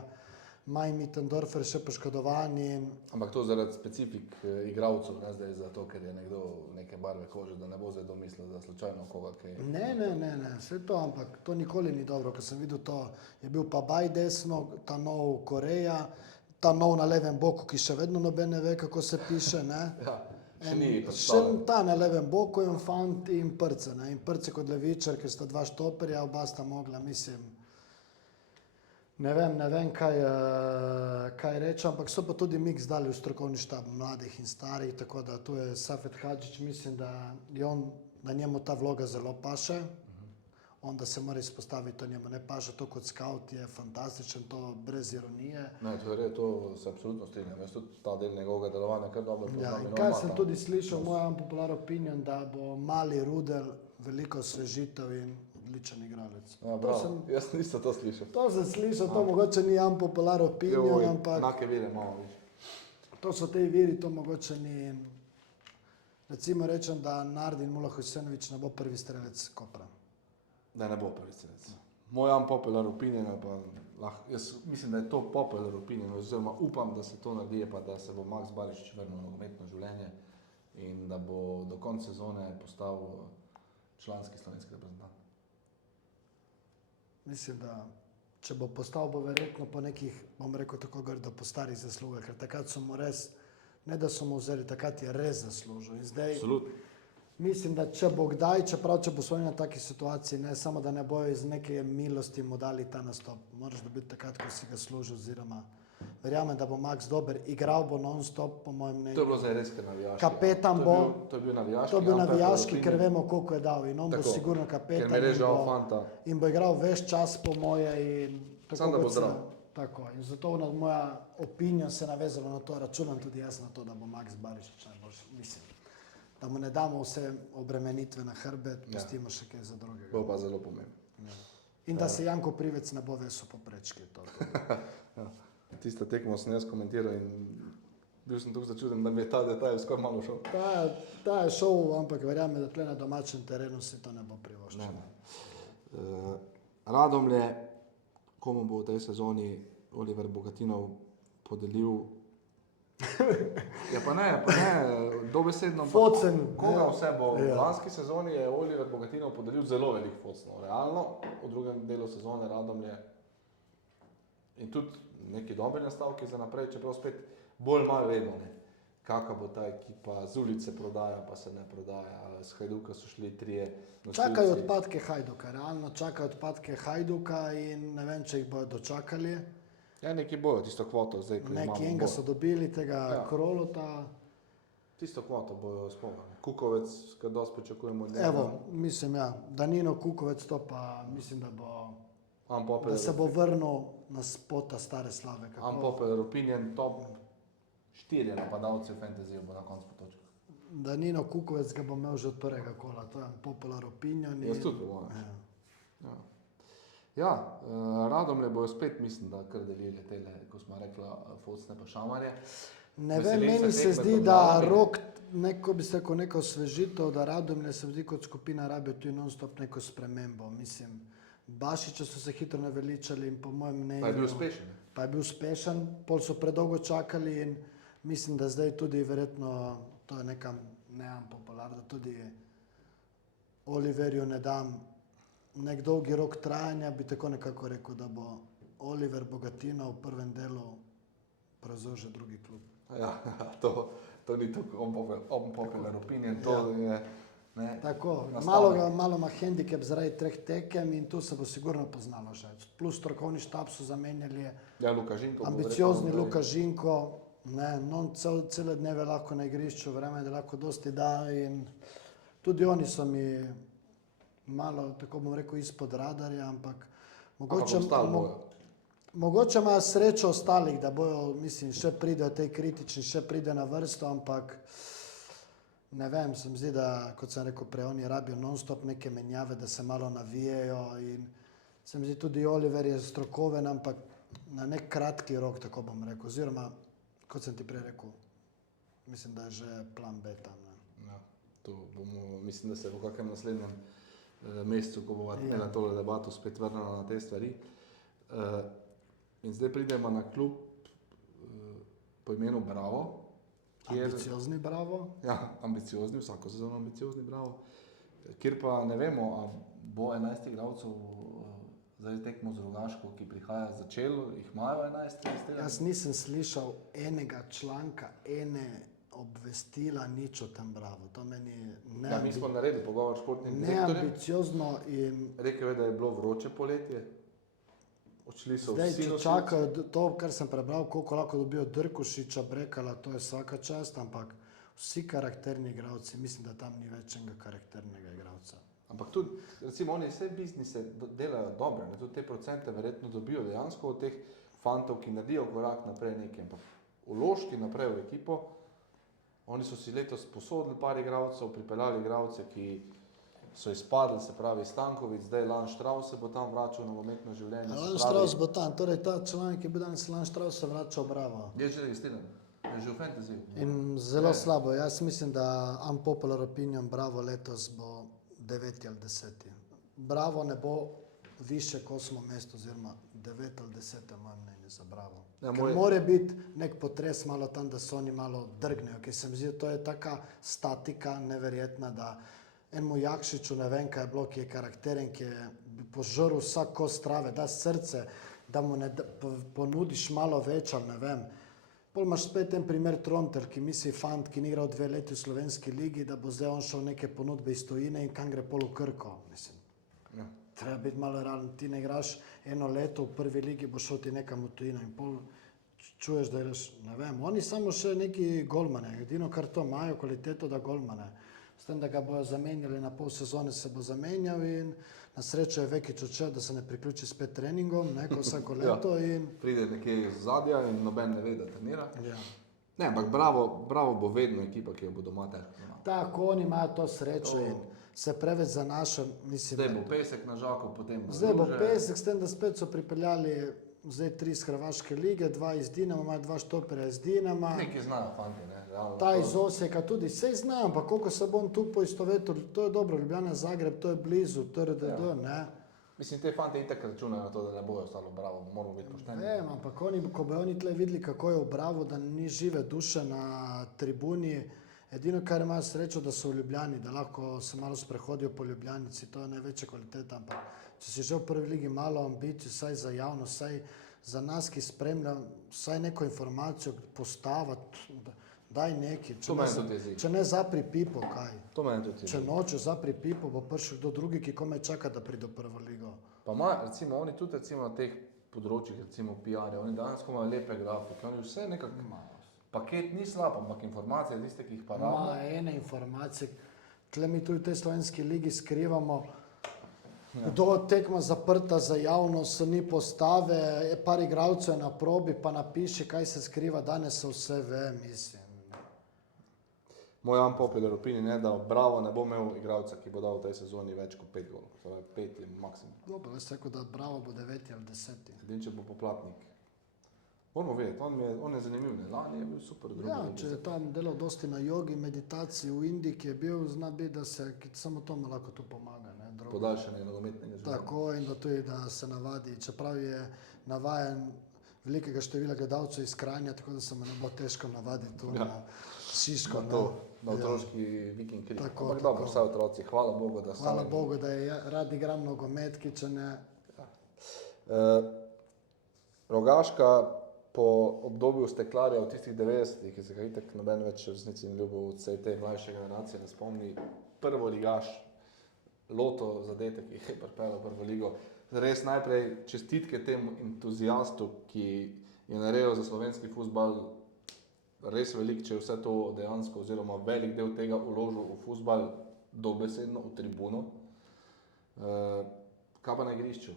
Maj Mittendorfer še poškodovan in Ampak to zaradi specifik igralcev, ne zdaj zato, ker je nekdo neke barve kože, da ne bo zdaj domislil, da slučajno koga kaj. Ne, vse to, ampak to nikoli ni dobro, ko sem videl to, je bil pa Baj desno, ta nov Koreja, ta nov na levem boku, ki še vedno noben ne ve, kako se piše, ne. Ja, še ni Še predstavljen. ta na levem boku je fant in Prce, ne, in Prce kot levičar, ker sta 2 štoperja, oba sta mogla, mislim, ne vem kaj reči, ampak so pa tudi miks dali v strokovni štab mladih in starih, tako da tu je Safet Hadžić, mislim, da njemu ta vloga zelo paše, on da se mora izpostaviti, to njemu ne paše, to kot scout je fantastičen, to brez ironije. Ne, to se absolutno strinjam, jaz tudi ta del njegovega delovanja kar dobro poznam. Ja, in in on kar ima sem ta- tudi slišal, moj unpopular opinion, da bo mali Rudel veliko osvežitev in odličen igralec. Ja, bravo, jaz nisem to slišal. To sem slišal, to mogoče ni unpopular opinion, ampak Enake vire imamo, viš. to so te viri, to mogoče ni. Recimo rečem, da Nardin Mulah-Husenović ne bo prvi strelec Kopra. Da ne bo prvi strelec. Moj unpopular opinion, jaz mislim, da je to popular opinion, oziroma upam, da se to naredi, pa da se bo Max Barišić vrnil v nogometno življenje in da bo do konca sezone postal članski slovenski reprezentant. Mislim, da če bo postal, bo verjetno po nekih, bom rekel tako grdo, po starih zaslugah, ker takrat so mu res, ne da so mu vzeli, takrat je res zaslužil. In zdaj, Absolutno. mislim, da če bo kdaj, čeprav če bo svoj na taki situaciji, ne samo da ne bojo iz neke milosti mu dali ta nastop, moraš dobiti takrat, ko si ga služi, oziroma verjamem, da bo Max dober, igral bo non-stop, po mojem To je mnenju. bilo zdaj res kar navijaški. Kapetan bo. To je bil navijaški. To je bil unpopular navijaški, opinion. ker vemo, koliko je dal in on Tako, bo sigurno Ker kapetan mi je res in žal bo, fanta. in bo igral ves čas po moje in tako Samo da bo kot se- zdrav. Tako, in zato moja opinija se navezala na to, računam tudi jaz na to, da bo Max Barišić najboljši, mislim. Da mu ne damo vse obremenitve na hrbet, pustimo še kaj za drugega. Bo pa zelo pomembno. In da se Janko Privec ne bo vesel po prečki. To. Tisto tekmo sem jaz komentiral in bil sem tako začuden, da mi je ta detajl skoraj malo šel. Ta je šov, ampak verjamem, da tle na domačem terenu se to ne bo privoščilo. Radomlje, komu bo v tej sezoni Oliver Bogatinov podelil? Ja, pa ne, dobesedno. Focen. Koga vse bo? V Ja. lanski sezoni je Oliver Bogatinov podelil zelo veliko focnov. Realno, v drugem delu sezone Radomlje in tudi neki dobri nastavki za naprej, čeprav spet bolj malo vedno, ne. Kakva bo ta ekipa, z ulice prodaja, pa se ne prodaja, s Hajduka so šli 3 nosilci. Čakajo odpadke Hajduka, realno čakajo odpadke Hajduka in ne vem, če jih bodo dočakali. Ja, neki bojo tisto kvoto zdaj, ko imamo. Neki enega so dobili, tega Ja. Krolota. Tisto kvoto bojo spomnili. Kukovec, kar dosti pričakujemo od njega. Evo, mislim, ja, Danino Kukovec to pa mislim, da da Unpopular, se bo vrnil na spota stare slave. Kako? unpopular opinion, top 4 napadalci v fantasyju bo na koncu po točkah. Danino Kukovec ga bo imel že od prvega kola, to je popular opinion. Jaz tudi po mojem. Ja. Ja, Radomlje bojo spet, mislim, da kar delili tele, ko smo rekla, focne pa šamarje. Ne Veselim vem, meni se se tekme zdi, pod da nogami. rok, neko bi se rekel, neko osvežitev, da Radomlje se zdi kot skupina rabijo tu non-stop neko spremembo. Mislim, Bašiča so se hitro naveličali in po mojem mnenju. Pa je bil uspešen. Pa je bil uspešen, pol so predolgo čakali in mislim, da zdaj tudi verjetno, to je nekam neunpopular, da tudi Oliverju ne dam nek dolgi rok trajanja, bi tako nekako rekel, da bo Oliver Bogatinov v prvem delu prevzel že drugi klub. Ja, to ni tako unpopular opinion, to je... Ne, Tako, nastavek. malo ima hendikep zaradi 3 tekem in tu se bo sigurno poznalo že. Plus strokovni štab so zamenjali, Ja, Luka Žinko bo ambiciozni verjetno Luka Žinko, ne, non cele dneve lahko na igrišču, vreme, da lahko dosti da in tudi oni so mi malo, tako bom rekel, izpod radarja, ampak mogoče, Ampak obstali bojo. Mogoče imajo srečo ostalih, da bojo, mislim, še pridejo tej kritični, še pride na vrsto, ampak ne vem, se mi zdi, da, kot sem rekel prej, oni rabijo non-stop neke menjave, da se malo navijejo in se mi zdi tudi Oliver je strokoven, ampak na nek kratki rok, tako bom rekel, oziroma, kot sem ti prej rekel, mislim, da je že plan B tam. Ne. Ja, to bomo, mislim, da se v kakšnem naslednjem mesecu, ko bomo imeli tole debato, spet vrnili na te stvari. In zdaj pridemo na klub po imenu Bravo. Ambiciozni Bravo. Ja, ambiciozni, vsako sezono ambiciozni Bravo. Kjer pa ne vemo, a bo 11 igralcev zdaj tekmo z Rogaško, ki prihaja začelo, jih imajo 11. Jaz nisem slišal enega članka, ene obvestila, nič o tem Bravo. To meni Ja, mi smo naredili pogovor s športnim direktorjem. neambiciozno in Rekel je, da je bilo vroče poletje. Odšli so zdaj, vsi če nosilci. čakajo to, kar sem prebral, koliko lahko dobijo Drkušiča, Brekala, to je vsaka čast, ampak vsi karakterni igralci, mislim, da tam ni več enega karakternega igralca. Ampak tudi, recimo, oni vse biznise delajo dobro, ne? Tudi te procente verjetno dobijo dejansko od teh fantov, ki naredijo korak naprej nekaj, ampak vložki naprej v ekipo, oni so si letos posodili par igralcev, pripeljali igralce, ki so izpadli, se pravi Stanković, zdaj Lan Strauss se bo tam vračal na nogometno življenje. se Lan pravi- Strauss bo tam, torej ta članek je bil danes, Lan Strauss se vrača v Bravo. Je že registriran, je že v fantasy. In zelo slabo, jaz mislim, da unpopular opinion Bravo letos bo 9 ali 10. Bravo ne bo više kot 8. mesto, oziroma 9 ali 10, moje mnenje za Bravo. Ja, Ker mora biti nek potres malo tam, da se oni malo drgnejo, ker se mi zdi, to je taka statika neverjetna, da enemu Jakšiču ne vem, kaj je bilo, ki je karakteren, ki je požrl vsak kos trave, da srce, da mu ne ponudiš malo več, ali ne vem. Pol imaš spet en primer Trontel, ki misli fant, ki ni igral 2 leti v slovenski ligi, da bo zdaj on šel neke ponudbe iz tujine in kam gre pol v Krko. Mislim, Ja. treba biti malo realen, ti ne igraš 1 leto v prvi ligi, bo šel ti nekam v tujino in pol čuješ, da igraš, ne vem, oni samo še neki golmane, edino kar to imajo kvaliteto, da golmane. S tem, da ga bojo zamenjali na pol sezone, se bo zamenjal in na srečo je Vekič odšel, da se ne priključi spet treningom, ne, kot vsako leto in Pride nekje iz zadja in noben ne ve, da trenira. ja. Ne, ampak Bravo bo vedno ekipa, ki jo bo doma tekla. Tako, oni imajo to srečo in se preveč zanašajo, mislim, Zdaj da- bo Pesek na Žaku, potem bo Zdaj bo Druže. Pesek, s tem, da spet so pripeljali zdaj 3 iz Hrvaške lige, 2 iz Dinama, imajo 2 štoperja iz Dinama. Nekaj znajo fanti, ne, realno. Ta iz Osijeka tudi, sej znam, ampak koliko se bom tu poistovetil, to je dobro, Ljubljana, Zagreb, to je blizu, ne. Mislim, te fanti itak računajo na to, da ne bojo ostalo Bravo, moramo biti pošteni. Vem, ampak oni, ko bi oni tle videli, kako je v Bravo, da ni žive duše na tribuni, edino, kar imajo srečo, da so v Ljubljani, da lahko se malo sprehodijo po Ljubljanici, to je največja kvaliteta, ampak če si že v prvi ligi malo ambicij, vsaj za javnost, vsaj za nas, ki spremlja, vsaj neko informacijo postaviti, daj neki, To mene tudi jezi. če ne zapri pipo, kaj. To meni tudi Če je. noče zapri pipo, bo prišel kdo drugi, ki komaj čaka, da pride v prvo ligo. Pa ima, recimo, oni tudi recimo na teh področjih, recimo PR-ja, oni danes imajo lepe grafike, oni vse nekako paket ni slab, ampak informacije, tiste, ki jih pa rabimo. Ma ene informacije, tle mi tudi v tej slovenski ligi skrivamo, kdo tekma zaprta za javnost, ni postave, par igralcev je na probi, pa napiši, kaj se skriva, danes se vse ve, mislim. Moj unpopular opinion je, da Bravo ne bo imel igralca, ki bo dal v tej sezoni več kot 5 golov. Torej 5 je maksimum. Dobro, jaz rekel, da Bravo bo 9 ali 10. Edin, če bo poplatnik. Moramo vedeti, on je zanimiv, ne? Lani je bil super. drugi Ja, ligi. če je tam delal dosti na jogi, meditaciji v Indiji, ki je bil, zna biti, da se samo to mu lahko tu pomaga. Ne, drugo. Podaljšanje nogometnega življenja. Tako in da tudi, da se navadi, čeprav je navajen velikega števila gledalcev iz Kranja, tako da se mu ne bo težko navaditi tu na Šiško. Na ne. to, na Ja. otroški viking krik. Tako, Ampak tako. dobro, vsaj otroci, hvala Bogu, da Hvala sami- Bogu, da je rad igram nogomet, ki če ne. Rogaška po obdobju steklarja v tistih 90-ih, ki se ga itak noben več v resnici ni ljubil, vse te mlajše generacije ne spomni, prvo ligaš, Loto zadetek, ki jih je pripeljal v prvo ligo. Res najprej čestitke temu entuziastu, ki je naredil za slovenski fuzbal res velik, če je vse to dejansko, oziroma velik del tega vložil v fuzbal, dobesedno v tribuno. Kaj pa na igrišču?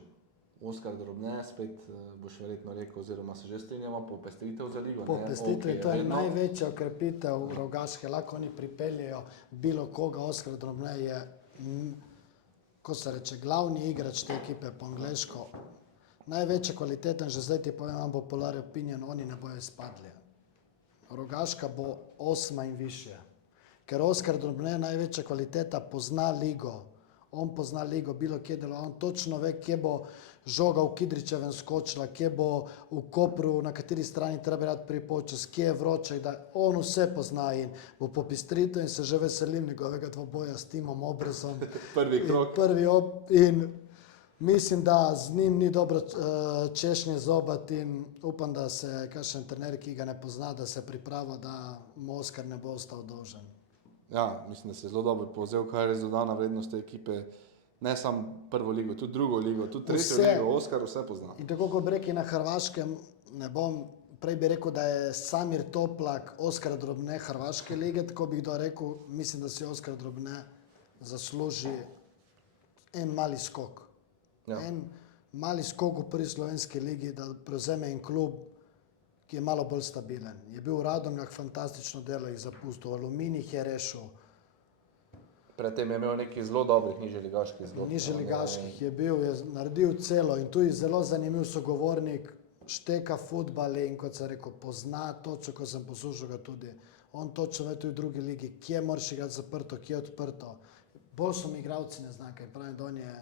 Oskar Drobne, spet boš verjetno rekel, oziroma se že strinjamo, popestritev za ligo. Popestritev, Ok, to je vedno. največja okrepitev Rogaške, lahko oni pripeljejo bilo koga, Oskar Drobne je, ko se reče, glavni igrač te ekipe po angleško. Največja kvaliteta, in že zdaj ti povem, imam popular opinion, oni ne bojo izpadli. Rogaška bo 8. in više. Ker Oskar Drobne, največja kvaliteta, pozna ligo. On pozna ligo, bilo kje delo, on točno ve, kje bo žoga v Kidričevem skočila, kje bo v Kopru, na kateri strani treba rad pripočas, kje je vroče, da on vse pozna in bo popestritev in se že veselim njegovega dvoboja s Timom Obrezom. Prvi krog. In mislim, da z njim ni dobro češnje zobati in upam, da se kakšen trener, ki ga ne pozna, da se priprava, da mu Oskar ne bo ostal dolžen. Ja, mislim, da se je zelo dobro povzel, kaj je res dodana vrednost te ekipe. Ne samo prvo ligo, tudi drugo ligo, tudi tretjo ligo, Oskar vse pozna. In tako kot bi rekli na Hrvaškem, ne bom, prej bi rekel, da je Samir Toplak, Oskar Drobne Hrvaške lige, tako bi kdo rekel, mislim, da si Oskar Drobne zasluži en mali skok. Ja. En mali skok v prvi slovenski ligi, da prevzeme en klub, ki je malo bolj stabilen. Je bil v Radomljah, fantastično delo jih zapustil, Aluminij je rešil, Predtem je imel nekaj zelo dobrih nižjeligaških zgodb. nižjeligaških je bil, je naredil celo in tu je zelo zanimiv sogovornik, šteka futbale in kot sem rekel, pozna točno, ko sem poslušal ga tudi, on točno ve tudi v drugi ligi, kje moraš igrati zaprto, kje je odprto. Bolj so mi igralci neznanke, pravim, da on je,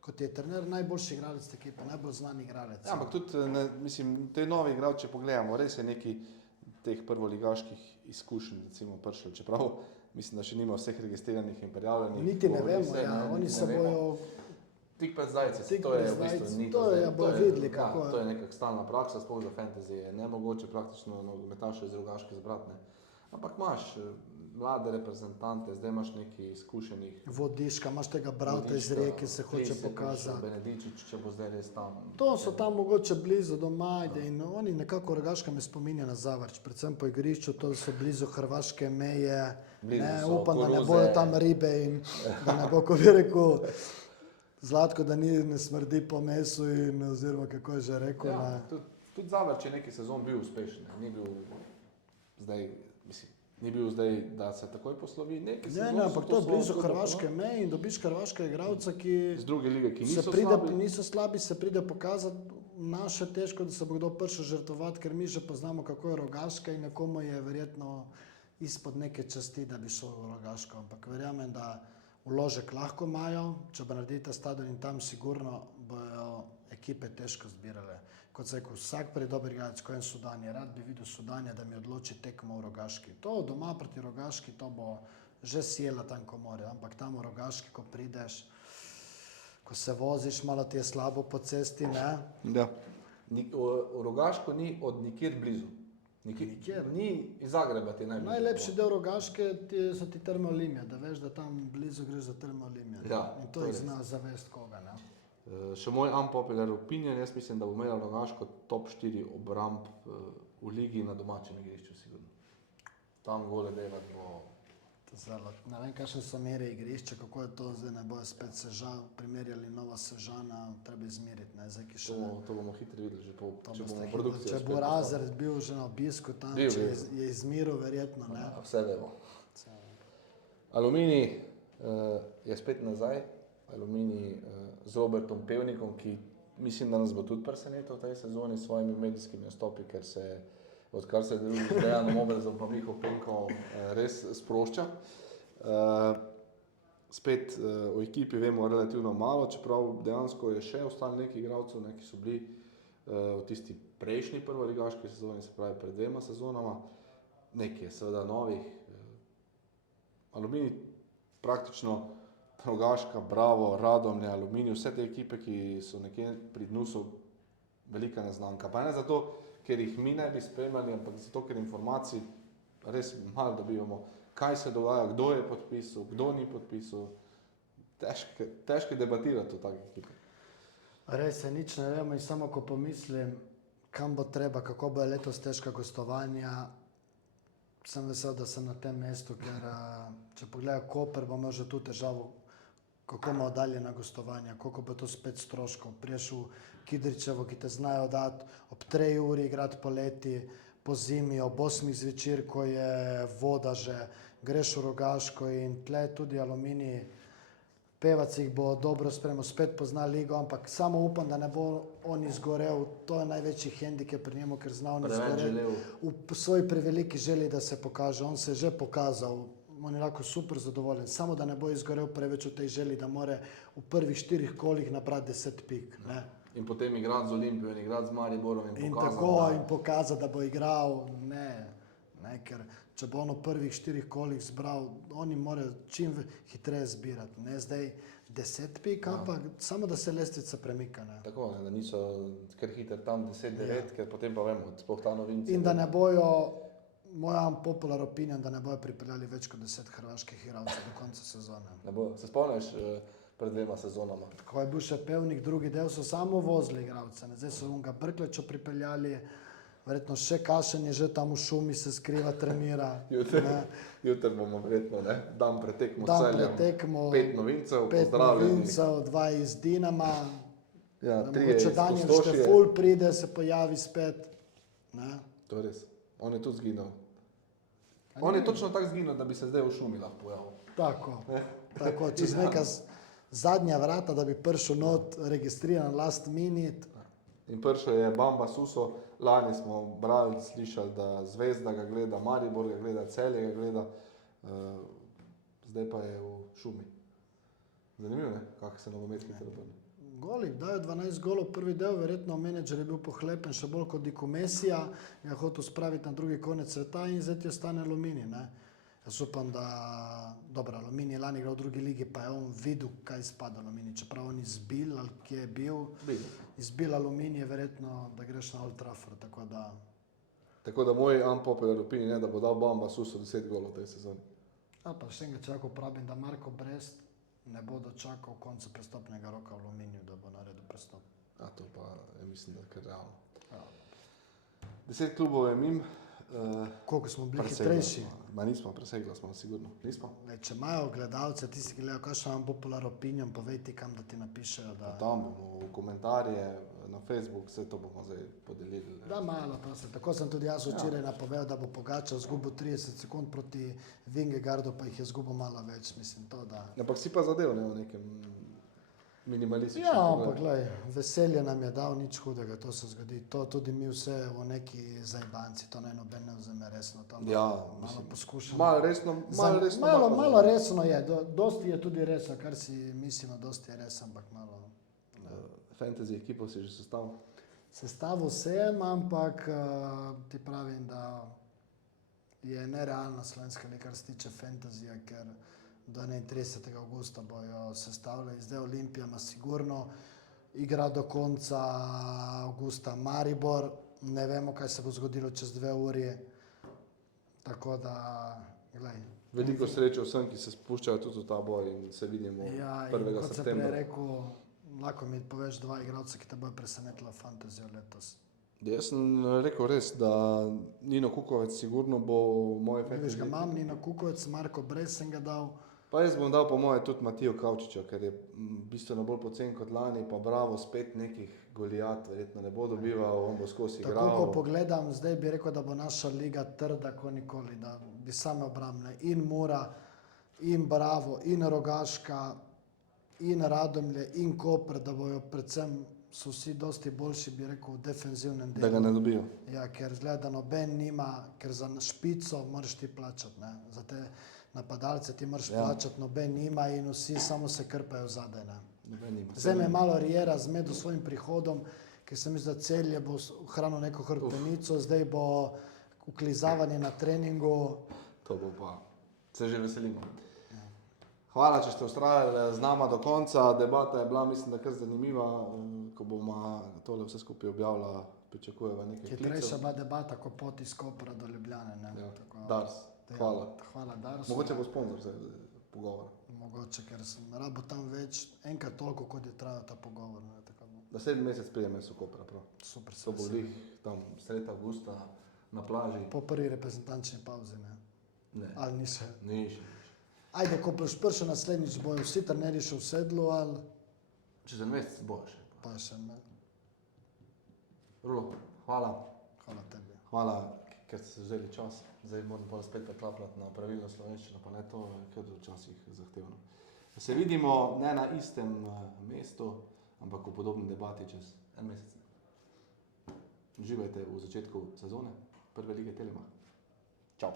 kot je trener, najboljši igralec te ekipe, najbolj znan igralec. Ja, ampak tudi, mislim, te nove igralce, če pogledamo, res je neki teh prvoligaških izkušenj, recimo, prišlo, čeprav mislim, da še nima vseh registriranih in prijavljenih. Niti ne Govori vemo, se, ja, ne, oni niti se ne vemo. bojo, Tik pred zdajci, Tik to je pred v bistvu zdajci, ni to je, zdaj, bojo videli, kako je. To je nekak stalna praksa, sploh za fantasy je nemogoče praktično nogometaše iz Rogaške zbrati, ne. Ampak imaš mlade reprezentante, zdaj imaš nekaj izkušenih. Vodiška, imaš tega brata iz Vodička, Rijeke, se hoče Klis je prišel, pokazati. Benedičič, če bo zdaj res tam. To so tam mogoče blizu doma in oni nekako Rogaška me spominja na Zavrč, predvsem po igrišču, to so blizu hrvaške meje, Blizu ne, so upam, da ne koruze. bojo tam ribe in da ne bo, ko bi rekel, Zlatko, da ne smrdi po mesu in oziroma kako je že rekel. Ja, tudi Zavrč je neki sezon bil uspešen, ni bil zdaj, mislim, ni bil zdaj, da se takoj poslovi. Ne, ampak to je blizu hrvaške meje in dobiš hrvaškega igralca, ki Z druge lige, ki se niso pride, slabi. niso slabi, se pride pokazati. Naše težko, da se bo kdo prišel žrtvovati, ker mi že poznamo, kako je Rogaška in nekomu je verjetno izpod neke časti, da bi šel v Rogaško. Ampak verjamem, da vložek lahko imajo, če bo narediti ta stadion in tam sigurno bojo ekipe težko zbirale. Kot se rekel, vsak predober igralec, ko je Sudanje, rad bi videl Sudanje, da mi odloči tekmo v Rogaški. To doma proti Rogaški, to bo že sjela tam, ko more, ampak tam v Rogaški, ko prideš, ko se voziš, malo ti je slabo po cesti, ne? Ja. V Rogaško ni od nikjer blizu. Nikjer. Ni iz Zagreba ti najbližje. Najlepši del Rogaške so ti Terme Olimia, da veš, da tam blizu greš za Terme Olimia. Ja, in to to je jih res. zna zavest koga, ne? Še moj unpopular opinion, jaz mislim, da bo imela Rogaško top 4 obramb v ligi na domačem igrišču, sigurno. Tam gole delati bo. Zelo, ne vem, kakšne so mere igrišča, kako je to zdaj, ne bojo spet Sežan, primerjali Nova Sežana, treba izmeriti, ne, zdaj ki še ne. To bomo hitro videli, že To če boste bomo hitro- produkcijo. Če bo Razred bil že na obisku tam, Bil, če bil. je izmiral, verjetno, ne. Vse vemo. Aluminij je spet nazaj. Aluminij z Robertom Pevnikom, ki mislim, da nas bo tudi presenetil v tej sezoni s svojimi medijskimi nastopi, ker se odkar se druži z Dejanom Obrezom pa Miho Penko res sprošča. Spet o ekipi vemo relativno malo, čeprav dejansko je še ostalo nekaj igralcev, ne, ki so bili v tisti prejšnji prvoligaški sezoni, se pravi pred 2 sezonama. Nekaj je seveda novih. Aluminij praktično Rogaška, Bravo, Radomlje, Aluminij, vse te ekipe, ki so nekje pri dnu, so velika neznanka. Pa ne zato, ker jih mi ne bi spremljali, ampak zato, ker informacij res malo dobivamo, kaj se dogaja, kdo je podpisal, kdo ni podpisal. Težko debatirati o takih ekipah. Res je, nič ne vemo in samo ko pomislim, kam bo treba, kako bo letos težka gostovanja, sem vesel, da sem na tem mestu, ker če pogleda Koper, bo imel že tu težavo, kako ima oddaljena gostovanja, koliko bo to spet stroškov. Priješ v Kidričevo, ki te znajo dati ob 3 uri igrati poleti, po zimi, ob 8 zvečer, ko je voda že, greš v Rogaško in tle tudi Aluminij. Pevac jih bo dobro spremljal, spet pozna ligo, ampak samo upam, da ne bo on izgorel. To je največji hendikep pri njemu, ker zna on izgorel. V svoji preveliki želji, da se pokaže. On se je že pokazal, on je lahko super zadovoljen, samo da ne bo izgorel preveč v tej želji, da more v prvih 4 kolih nabrati 10 pik. Ne? In potem igrati z Olimpijo in igrati z Mariborom in tako in pokazati, da bo igral. Ne, ker če bo on v prvih 4 kolih zbral, oni morajo čim hitreje zbirati. Ne zdaj 10 pik, ampak samo da se lestvica premika. Ne. Tako, da niso kar hiter tam 10-9, ker potem pa vemo, sploh ta novinci. In da ne bojo, moja popular opinion, da ne bojo pripeljali več kot 10 hrvaških igralcev do konca sezone. Ne bo. Se spomniš pred 2 sezonama? Ko je bil še Pevnik, drugi del so samo vozili igralce. Zdaj so unga Brklečo pripeljali, verjetno še Kašen je že tam v šumi, se skriva, trenira. Jutri bomo verjetno dan pretekmo dan Celjem. pretekmo, 5 novincev, 5 novincev, 2 iz Dinama. Ja, 3 mogoče iz Daniel Pustošije. Šteful pride, se pojavi spet. Ne? To je res. On je tudi zginil. On je točno tako zginil, da bi se zdaj v šumi lahko pojavil. Tako, čez neka zadnja vrata, da bi prišel not registriran last minute. In prišel je Bamba Suso, lani smo brali, slišali, da Zvezda ga gleda, Maribor ga gleda, Celje ga gleda, zdaj pa je v šumi. Zanimivo, ne? Kako se nogomet hitro obrne. Goli, dajo 12 golov, prvi del, verjetno menedžer je bil pohlepen še bolj kot Diko Mesija, je hotel spraviti na drugi konec sveta in zdaj ti ostane Aluminij. Ne? Jaz upam, da, dobro, Aluminij je lani igral v drugi ligi, pa je on videl, kaj spada Aluminij, čeprav on izbil, ali kje je bil, izbil Aluminij je verjetno, da greš na Old Trafford, Tako da moj unpopular opinion je, da bo dal Bamba Suso 10 golov v tej sezoni. Ja, pa še enkrat čakal pravim, da Marko Brest ne bo dočakal konca prestopnega roka v Aluminiju, da bo naredil prestop. A to pa je, mislim, da je kar realno. Ja. 10 klubov je mim. Koliko smo bili hitrejši? Ma nismo, presegli smo, sigurno. Nismo. Če imajo gledalce, tisti, ki gledajo, kakšen vam popular opinion, povej ti kam, da ti napišejo. Da... Tam bomo v komentarje, na Facebook, vse to bomo zdaj podelili. Da, malo, prosim. Tako sem tudi jaz včeraj napovedal, da bo Pogačar zgubil 30 sekund proti Vingegaardu, pa jih je zgubil malo več, mislim to, da... Ampak si pa zadev, ne, v nekem minimalističnem. Ja, ampak glej, veselje nam je dal, nič hudega, to se zgodi. To tudi mi vse v neki zajbanci, to ne noben ne vzeme resno. To malo poskušamo. Malo resno. Malo resno je, dosti je tudi resno, kar si mislimo, dosti je res, ampak malo. Fantasy ekipo si že sestavil? Sestavil sem, ampak ti pravim, da je nerealna slovenska liga, kar se tiče fantazija, ker do 31. augusta bojo sestavljali. Zdaj Olimpija ima sigurno, igra do konca augusta Maribor, ne vemo, kaj se bo zgodilo čez 2 uri, tako da, glej. Veliko sreče vsem, ki se spuščajo tudi v ta boj in se vidimo 1. septembra. Kot sem prej rekel, lahko mi poveš 2 igralca, ki te bojo presenetila fantazijo letos. Jaz sem rekel res, da Nino Kukovec sigurno bo moje fantasy. Veš ga imam, Nino Kukovec, Marko Brez sem ga dal. Pa jaz bom dal po moje tudi Matijo Kavčiča, ker je bistveno bolj pocen kot lani, pa Bravo spet nekih Golijat, verjetno ne bo dobival, on bo skozi igral. Tako, ko pogledam, zdaj bi rekel, da bo naša liga trda kot nikoli, da bi same obrambne in Mura, in Bravo, in Rogaška, in Radomlje, in Koper, da bojo predvsem so vsi dosti boljši, bi rekel, v defenzivnem delu. Da ga ne dobijo. Ja, ker zgleda noben nima, ker za špico moraš ti plačati, ne. Za te napadalce ti moraš plačati, noben nima in vsi samo se krpajo zadaj, ne. Noben nima. Zdaj me je malo Riera zmedel svojim prihodom, ker sem mislil, da Celje bo hranil neko hrbtenico, zdaj bo uklizavanje na treningu. To bo pa, se že veselimo. Hvala, če ste ustrajali z nama do konca. Debata je bila, mislim, da kar zanimiva. Ko bomo tole vse skupaj objavila, pričakujeva nekaj klicev. Hitrejša bila debata, ko pot iz Kopra do Ljubljane. Ne? Ja. Tako, Dars, hvala. Hvala Darsu. Mogoče bo sponzor za pogovor. Mogoče, ker sem rabo tam več, enkrat toliko, kot je trajal ta pogovor. Ne? Tako, da 7 mesec prijeme so Kopra, prav. Super, to bo lih tam sred avgusta na plaži. Po prvi reprezentančni pauzi, ne? Ne. Ali ni še? Ni še. Ajde, ko boš prišel naslednjič, bojo vsi trenerji še v sedlu ali Čez en mesec bo še. pa še ne. Rulo, hvala. Hvala tebi. Hvala, ker ste se vzeli čas. Zdaj moram pa spet preklapljati na pravilno slovenščino, pa ne to, ker je včasih zahtevno. Se vidimo ne na istem mestu, ampak v podobni debati čez en mesec. Uživajte v začetku sezone prve lige Telemach. Čau.